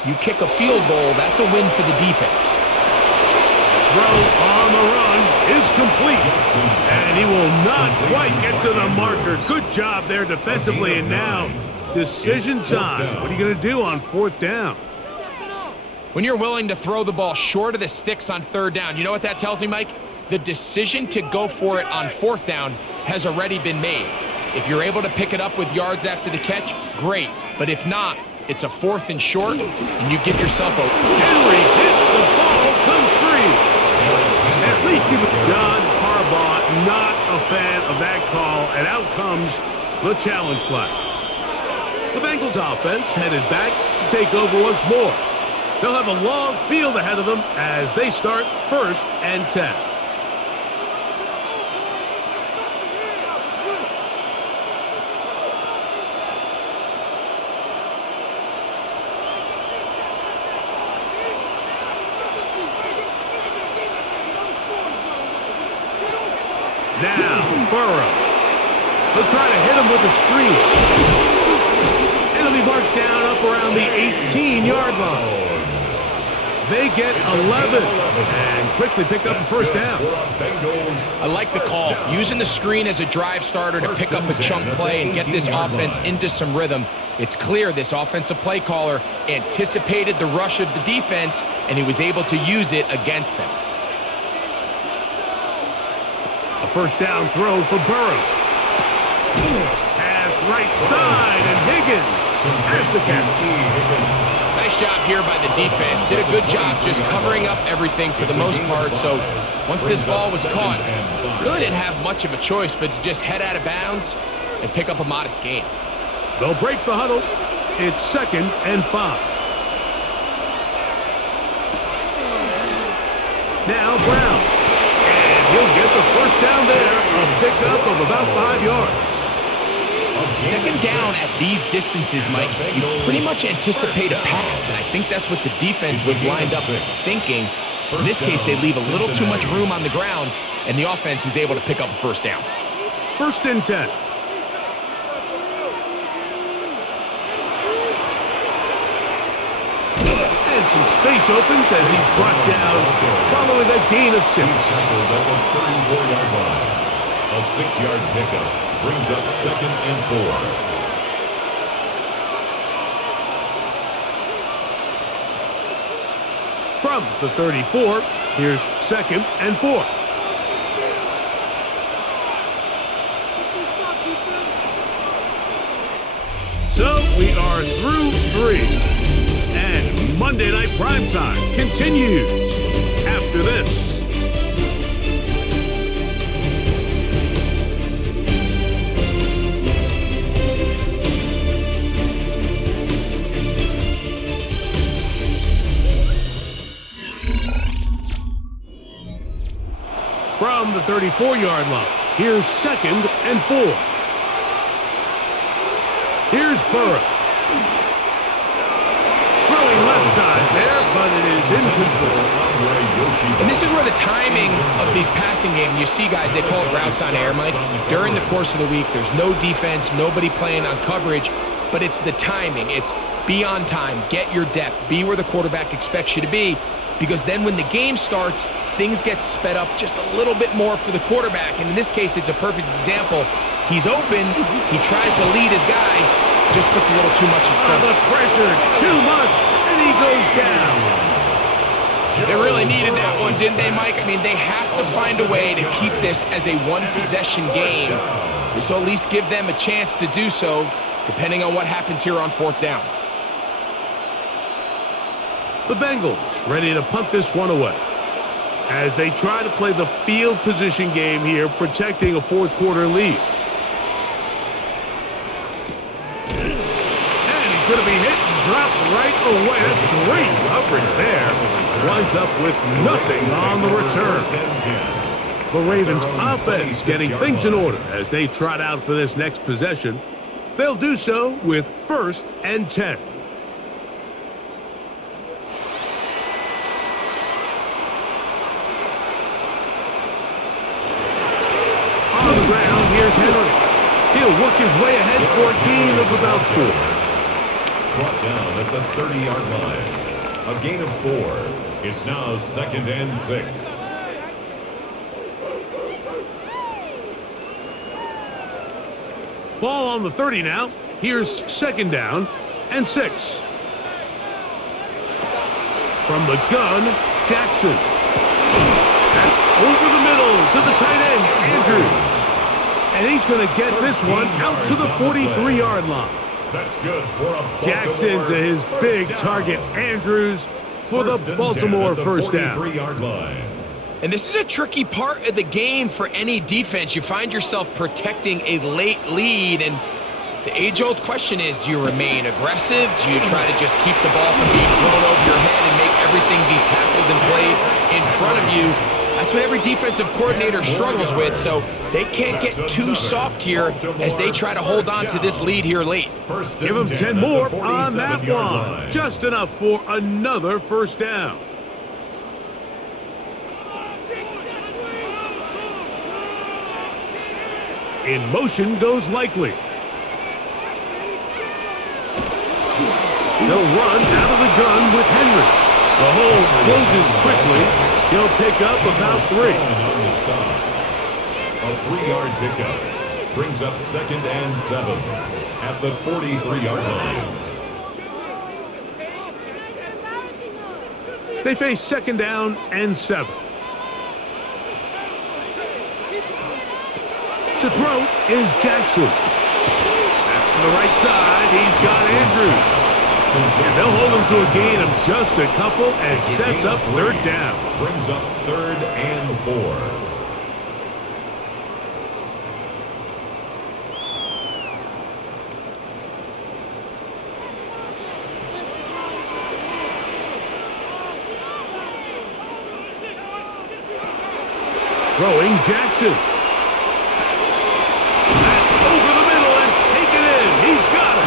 you kick a field goal, that's a win for the defense. Throw on the run is complete. And he will not quite get to the marker. Good job there defensively. And now, decision time. What are you going to do on 4th down? When you're willing to throw the ball short of the sticks on 3rd down, you know what that tells me, Mike? The decision to go for it on 4th down has already been made. If you're able to pick it up with yards after the catch, great. But if not, it's a 4th and short, and you give yourself a... Henry hit the ball, comes free. At least he was John Harbaugh, not a fan of that call, and out comes the challenge flag. The Bengals offense headed back to take over once more. They'll have a long field ahead of them as they start 1st and 10. Burrow. He'll try to hit him with a screen. It'll be marked down up around the 18-yard line. They get 11 and quickly pick up a first down. I like the call. Using the screen as a drive starter to pick up a chunk play and get this offense into some rhythm. It's clear this offensive play caller anticipated the rush of the defense, and he was able to use it against them. A first down throw for Burrow. Pass right side, and Higgins has the catch. Nice job here by the defense. Did a good job just covering up everything for the most part. So once this ball was caught, really didn't have much of a choice but to just head out of bounds and pick up a modest gain. They'll break the huddle. It's 2nd and 5. Now Brown. And he'll get the first down there. A pickup of about 5 yards. Second down at these distances, Mike, you pretty much anticipate a pass, and I think that's what the defense was lined up thinking. In this case, they leave a little too much room on the ground, and the offense is able to pick up a first down. 1st and 10. And some space opens as he's brought down following a gain of 6. A 6-yard pickup brings up 2nd and 4. From the 34, here's 2nd and 4. So we are through 3. And Monday Night Primetime continues after this. From the 34-yard line, here's 2nd and 4. Here's Burrow. Throwing left side there, but it is incomplete. And this is where the timing of these passing games, you see guys, they call it routes on air, Mike. During the course of the week, there's no defense, nobody playing on coverage, but it's the timing. It's be on time, get your depth, be where the quarterback expects you to be. Because then when the game starts, things get sped up just a little bit more for the quarterback. And in this case, it's a perfect example. He's open. He tries to lead his guy. Just puts a little too much in front. The pressure, too much, and he goes down. They really needed that one, didn't they, Mike? I mean, they have to find a way to keep this as a one-possession game. This will at least give them a chance to do so, depending on what happens here on 4th down. The Bengals ready to punt this one away as they try to play the field position game here, protecting a 4th quarter lead. And he's going to be hit and dropped right away. That's great coverage there. Winds up with nothing on the return. The Ravens offense getting things in order as they trot out for this next possession. They'll do so with 1st and 10. On the ground, here's Henry. He'll work his way ahead for a gain of about 4. Brought down at the 30-yard line. A gain of 4. It's now 2nd and 6. Ball on the 30 now. Here's 2nd down and 6. From the gun, Jackson. That's over the middle to the tight end, Andrews. And he's going to get this one out to the 43-yard line. That's good for a Jackson to his big target, Andrews, for the Baltimore first down. And this is a tricky part of the game for any defense. You find yourself protecting a late lead, and the age-old question is, do you remain aggressive? Do you try to just keep the ball from being thrown over your head and make everything be tackled and played in front of you? That's what every defensive coordinator struggles with, so they can't get too soft here as they try to hold on to this lead here late. Give them 10 more on that one. Just enough for another first down. In motion goes Likely. They'll run out of the gun with Henry. The hole closes quickly. He'll pick up about 3. A 3-yard pickup brings up 2nd and 7 at the 43-yard line. They face 2nd down and 7. To throw is Jackson. That's to the right side. He's got Andrews. And they'll hold him to a gain of just a couple and sets up 3rd down. Brings up 3rd and 4. Throwing Jackson. That's over the middle and taken in. He's got it.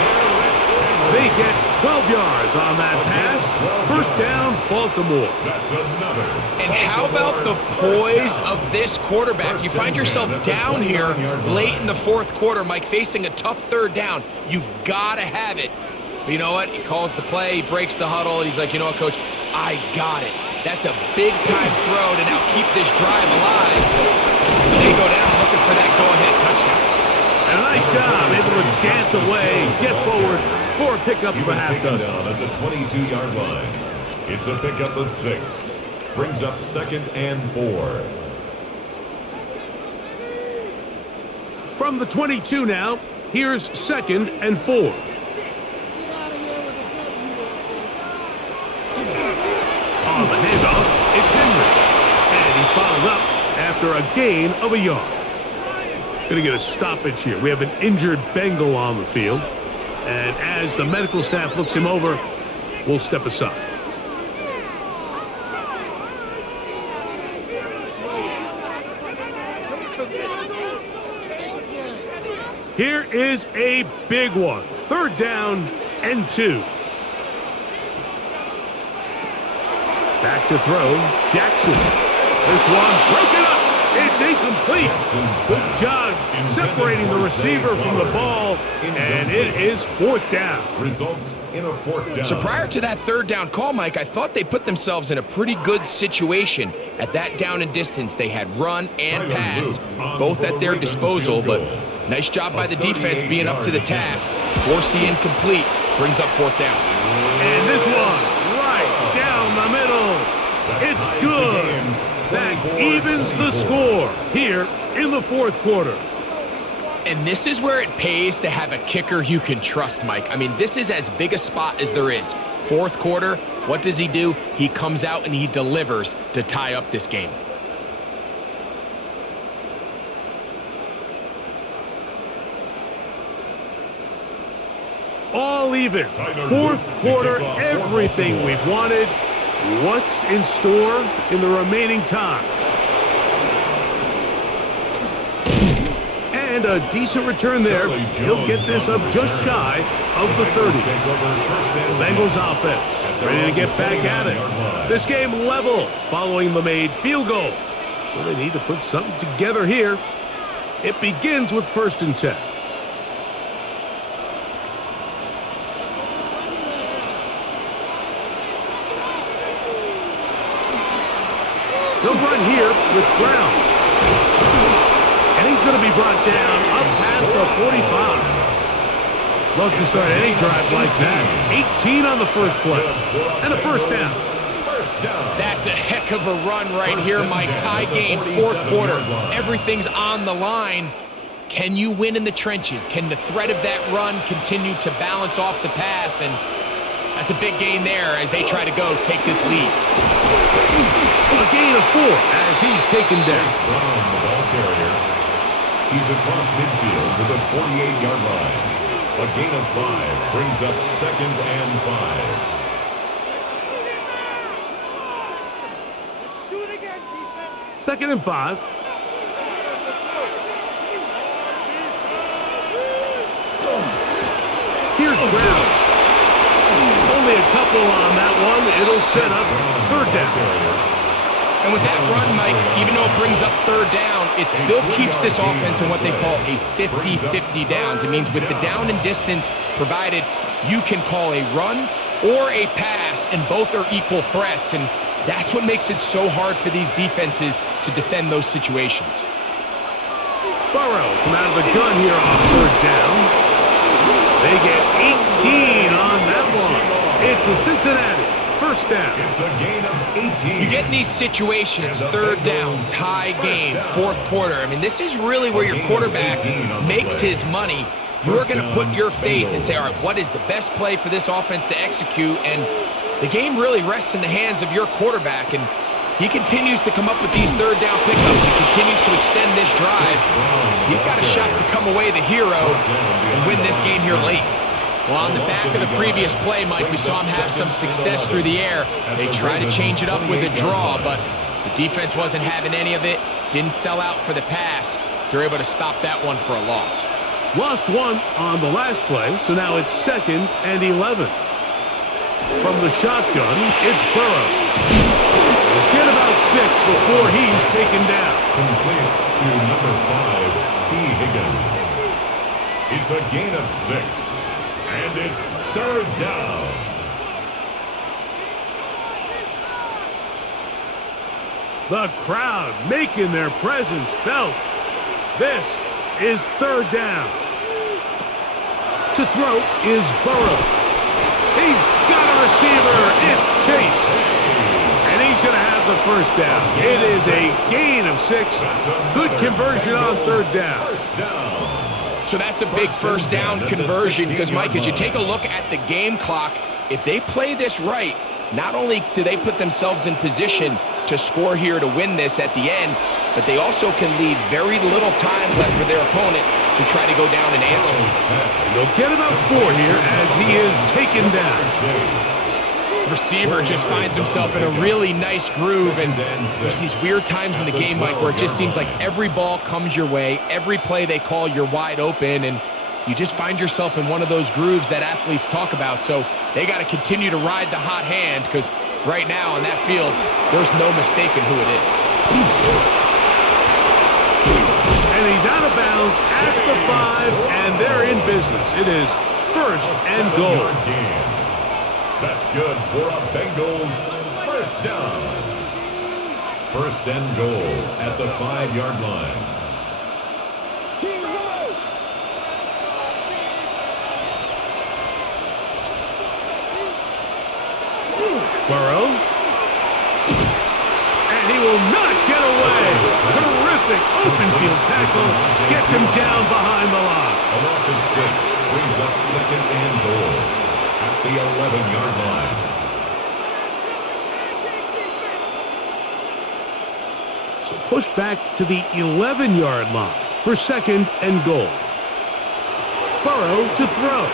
They get 12 yards on that pass. 1st down, Baltimore. That's another. And how about the poise of this quarterback? You find yourself down here late in the 4th quarter, Mike, facing a tough 3rd down. You've got to have it. But you know what? He calls the play, he breaks the huddle. He's like, you know what, Coach? I got it. That's a big-time throw to now keep this drive alive. As they go down looking for that go-ahead touchdown. And a nice job, able to dance away, get forward for a pickup of a half Taken dozen. down at the 22-yard line. It's a pickup of 6. Brings up 2nd and 4. From the 22 now, here's 2nd and 4. On the handoff, it's Henry. And he's bottled up after a gain of a yard. Going to get a stoppage here. We have an injured Bengal on the field. And as the medical staff looks him over, we'll step aside. Here is a big one. 3rd down and 2. Back to throw, Jackson. This one broken up. It's incomplete. Good job separating the receiver from the ball, and it is 4th down. Results in a 4th down. So prior to that 3rd down call, Mike, I thought they put themselves in a pretty good situation. At that down and distance, they had run and pass, both at their disposal, but nice job by the defense being up to the task. Forced the incomplete, brings up 4th down. And this one, right down the middle. It's good. That evens the score here in the 4th quarter. And this is where it pays to have a kicker you can trust, Mike. I mean, this is as big a spot as there is. 4th quarter, what does he do? He comes out and he delivers to tie up this game. All even. 4th quarter, everything we've wanted. What's in store in the remaining time? And a decent return there. He'll get this up just shy of the 30. The Bengals offense ready to get back at it. This game level following the made field goal. So they need to put something together here. It begins with 1st and 10. They'll run here with Brown. And he's going to be brought down up past the 45. Love to start any drive like that. 18 on the first play. And a 1st down. That's a heck of a run right here, Mike. Tie game, 4th quarter. Everything's on the line. Can you win in the trenches? Can the threat of that run continue to balance off the pass? And that's a big gain there as they try to go take this lead. A gain of 4 as he's taken down. Brown, the ball carrier. He's across midfield to the 48-yard line. A gain of 5 brings up 2nd and 5. 2nd and 5. Here's Brown. Only a couple on that one. It'll set up 3rd down. And with that run, Mike, even though it brings up third down, it still keeps this offense in what they call a 50-50 downs. It means with the down and distance provided, you can call a run or a pass, and both are equal threats. And that's what makes it so hard for these defenses to defend those situations. Burrows from out of the gun here on third down. They get 18 on that one. It's a Cincinnati first down. It's a gain of 18. You get in these situations, third down, tie game, fourth quarter. I mean, this is really where your quarterback makes his money. You're going to put your faith and say, all right, what is the best play for this offense to execute? And the game really rests in the hands of your quarterback. And he continues to come up with these third down pickups. He continues to extend this drive. He's got a shot to come away the hero and win this game here late. Well, on the back of the previous play, Mike, we saw him have some success through the air. They tried to change it up with a draw, but the defense wasn't having any of it. Didn't sell out for the pass. They're able to stop that one for a loss. Lost one on the last play, so now it's 2nd and 11. From the shotgun, it's Burrow. He'll get about 6 before he's taken down. Complete to number 5, T. Higgins. It's a gain of 6. And it's third down. The crowd making their presence felt. This is third down. To throw is Burrow. He's got a receiver. It's Chase. And he's going to have the first down. It is a gain of 6. Good conversion on third down. First down. So that's a big first down conversion because, Mike, as you take a look at the game clock, if they play this right, not only do they put themselves in position to score here to win this at the end, but they also can leave very little time left for their opponent to try to go down and answer. And they'll get about 4 here as he is taken down. Receiver just finds himself in a really nice groove, and there's these weird times in the game, Mike, where it just seems like every ball comes your way, every play they call, you're wide open, and you just find yourself in one of those grooves that athletes talk about. So they got to continue to ride the hot hand because right now on that field, there's no mistaking who it is. And he's out of bounds at the 5, and they're in business. It is first and goal. That's good for a Bengals first down. First and goal at the 5-yard line. Burrow. And he will not get away. Terrific open field tackle. Gets him down behind the line. A loss of 6 brings up second and goal at the 11-yard line. So push back to the 11-yard line for second and goal. Burrow to throw.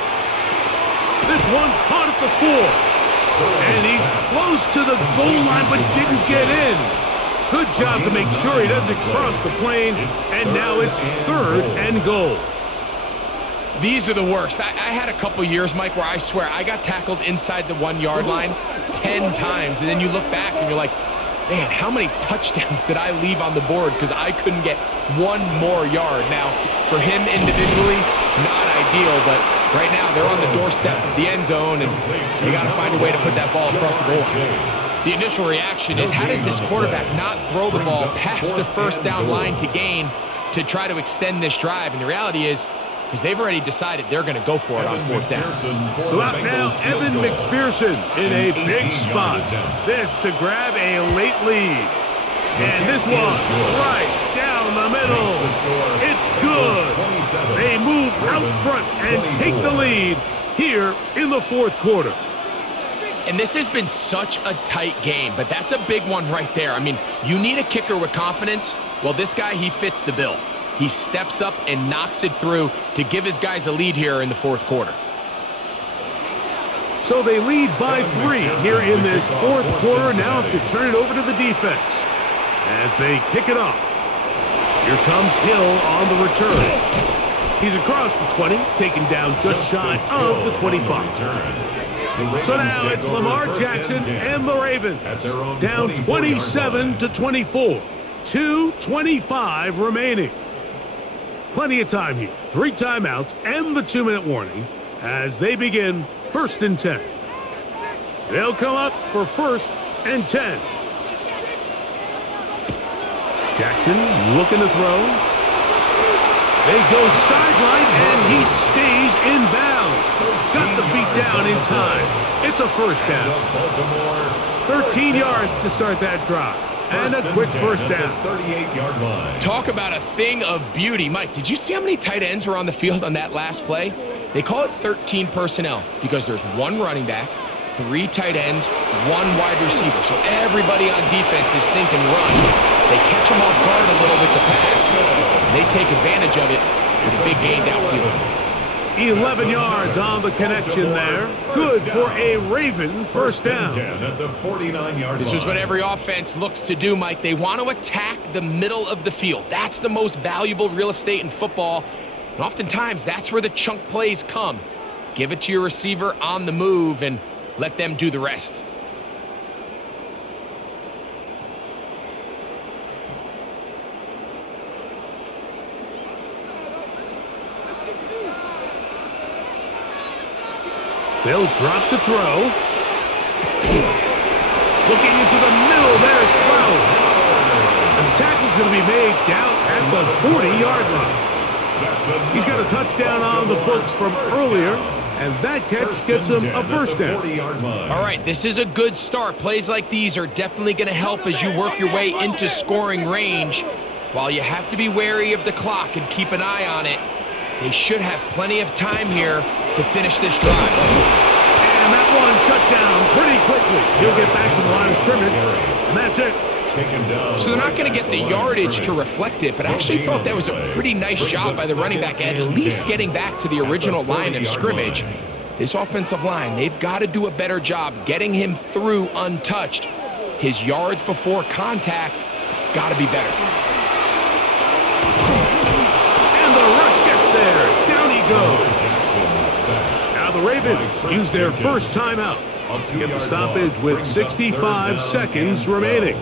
This one caught at the 4. And he's close to the goal line but didn't get in. Good job to make sure he doesn't cross the plane. And now it's third and goal. These are the worst. I had a couple years, Mike, where I swear I got tackled inside the 1-yard line 10 times. And then you look back and you're like, man, how many touchdowns did I leave on the board because I couldn't get one more yard? Now, for him individually, not ideal, but right now they're on the doorstep of the end zone, and you got to find a way to put that ball across the goal line. The initial reaction is, how does this quarterback not throw the ball past the first down line to gain to try to extend this drive? And the reality is, because they've already decided they're going to go for it on fourth down. So out now, Evan McPherson in a big spot. This to grab a late lead. And this one right down the middle. It's good. They move out front and take the lead here in the fourth quarter. And this has been such a tight game, but that's a big one right there. I mean, you need a kicker with confidence. Well, this guy, he fits the bill. He steps up and knocks it through to give his guys a lead here in the fourth quarter. So they lead by 3 here in this fourth quarter. Now have to turn it over to the defense as they kick it off. Here comes Hill on the return. He's across the 20, taken down just shy of the 25. So now it's Lamar Jackson and the Ravens down 27-24. 2:25 remaining. Plenty of time here. 3 timeouts and the 2-minute warning as they begin 1st and 10. They'll come up for 1st and 10. Jackson looking to throw. They go sideline, and he stays in bounds. Got the feet down in time. It's a 1st down. 13 yards to start that drive. And a quick 1st down. 38-yard line. Talk about a thing of beauty. Mike, did you see how many tight ends were on the field on that last play? They call it 13 personnel because there's 1 running back, 3 tight ends, 1 wide receiver. So everybody on defense is thinking run. They catch them off guard a little with the pass. They take advantage of it with a big gain downfield. 11 yards on the connection there. Good for a Raven 1st down. At the 49-yard This is what every offense looks to do, Mike. They want to attack the middle of the field. That's the most valuable real estate in football. And oftentimes, that's where the chunk plays come. Give it to your receiver on the move and let them do the rest. They'll drop to throw. Looking into the middle, there's Flowers. And the tackle's going to be made down at the 40-yard line. He's got a touchdown on the books from earlier, and that catch gets him a 1st down. All right, this is a good start. Plays like these are definitely going to help as you work your way into scoring range. While you have to be wary of the clock and keep an eye on it, they should have plenty of time here to finish this drive. And that one shut down pretty quickly. He'll get back to the line of scrimmage, and that's it. So they're not going to get the yardage to reflect it, but I actually thought that was a pretty nice job by the running back, at least getting back to the original line of scrimmage. This offensive line, they've got to do a better job getting him through untouched. His yards before contact got to be better. And the rush gets there. Down he goes. Now the Ravens use their 1st timeout. Get the stoppage with 65 seconds remaining.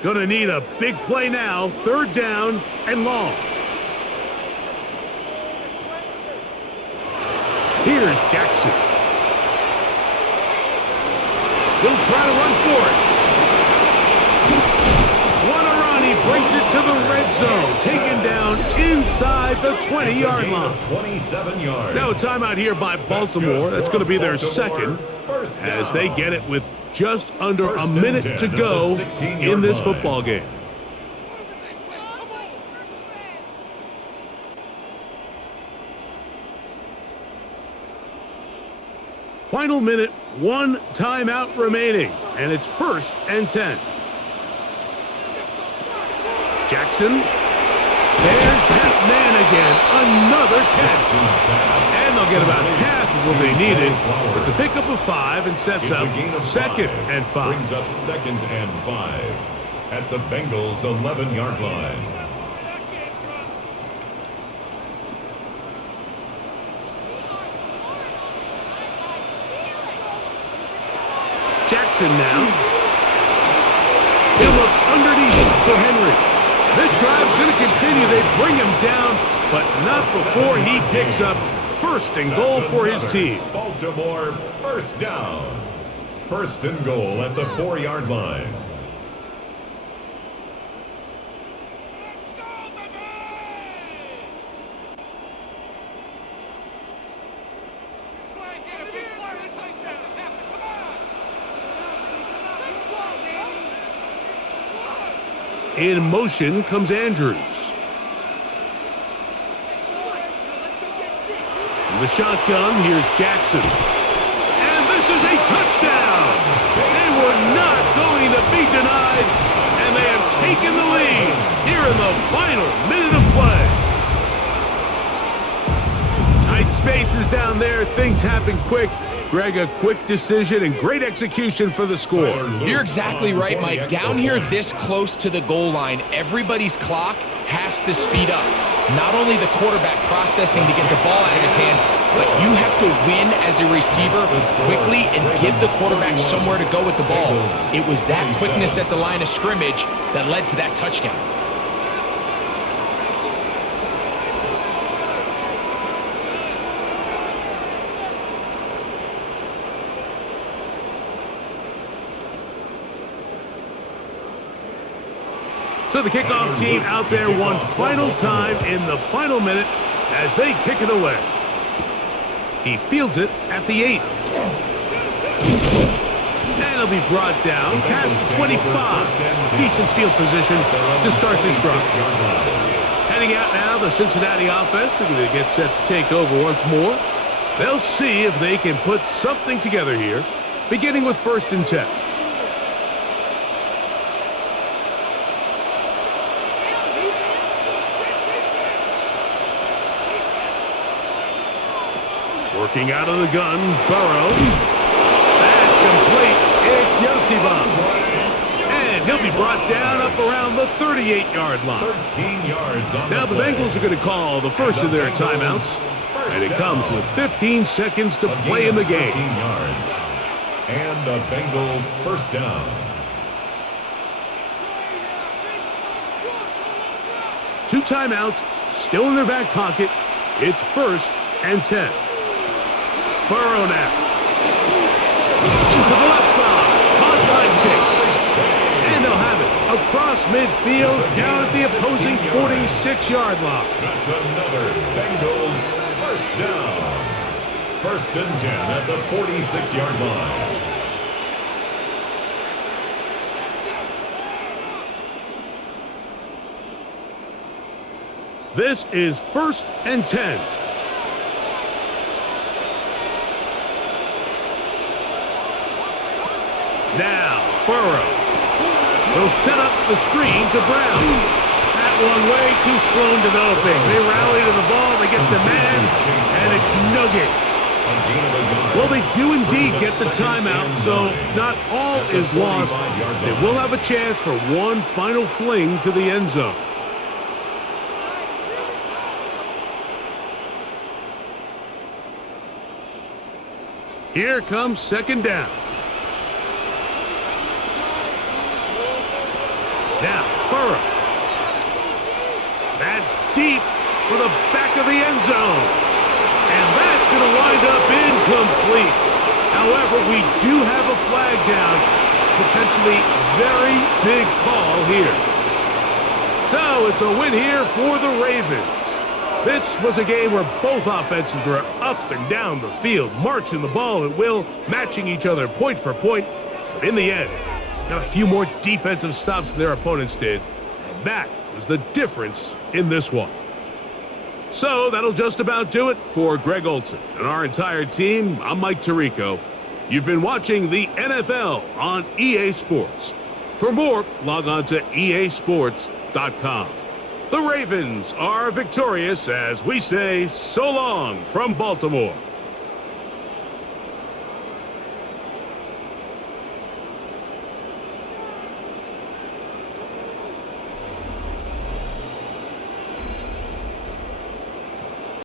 Gonna need a big play now. 3rd down and long. Here's Jackson. He'll try to run for it. What a run. He brings it to the red zone. Taken down inside the 20-yard line. 27 yards. Now a timeout here by Baltimore. That's going to be their 2nd as they get it with just under a minute to go in this football game. Final minute, 1 timeout remaining, and it's 1st and 10. Jackson, there's that man again, another catch. And they'll get about half of what they needed. It's a pickup of 5 and sets up 2nd and 5. Brings up 2nd and 5 at the Bengals' 11-yard line. Jackson now. He'll look underneath for Henry. This drive's going to continue. They bring him down, but not before he picks up 1st and goal for his team. Baltimore 1st down. 1st and goal at the 4-yard line. In motion comes Andrews. In the shotgun, here's Jackson. And this is a touchdown! They were not going to be denied, and they have taken the lead here in the final minute of play. Tight bases down there. Things happen quick. Greg, a quick decision and great execution for the score. You're exactly right, Mike. Down here this close to the goal line, everybody's clock has to speed up. Not only the quarterback processing to get the ball out of his hand, but you have to win as a receiver quickly and give the quarterback somewhere to go with the ball. It was that quickness at the line of scrimmage that led to that touchdown. So the kickoff team out there one final time in the final minute as they kick it away. He fields it at the 8. And it'll be brought down past the 25. Decent field position to start this drive. Heading out now, the Cincinnati offense. They're going to get set to take over once more. They'll see if they can put something together here, beginning with 1st and 10. Working out of the gun, Burrow. That's complete. It's Yosibah. And he'll be brought down up around the 38-yard line. 13 yards on now the Bengals are going to call the first of their timeouts. And it comes with 15 seconds to play in the game. 13 yards. And a Bengal first down. Two timeouts still in their back pocket. It's 1st and 10. Burrow now. To the left side. Caught by Chase. And they'll have it across midfield down at the opposing 46-yard line. That's another Bengals first down. 1st and 10 at the 46-yard line. This is 1st and 10. Now, Burrow. They'll set up the screen to Brown. That one way too slow in developing. They rally to the ball, they get the man, and it's no gain. Well, they do indeed get the timeout, so not all is lost. They will have a chance for one final fling to the end zone. Here comes 2nd down. Now, Burrow. That's deep for the back of the end zone. And that's going to wind up incomplete. However, we do have a flag down. Potentially very big call here. So, it's a win here for the Ravens. This was a game where both offenses were up and down the field, marching the ball at will, matching each other point for point. But in the end, got a few more defensive stops than their opponents did, and that was the difference in this one. So that'll just about do it for Greg Olson and our entire team. I'm Mike Tirico. You've been watching the NFL on EA Sports. For more, log on to easports.com. The Ravens are victorious as we say so long from Baltimore.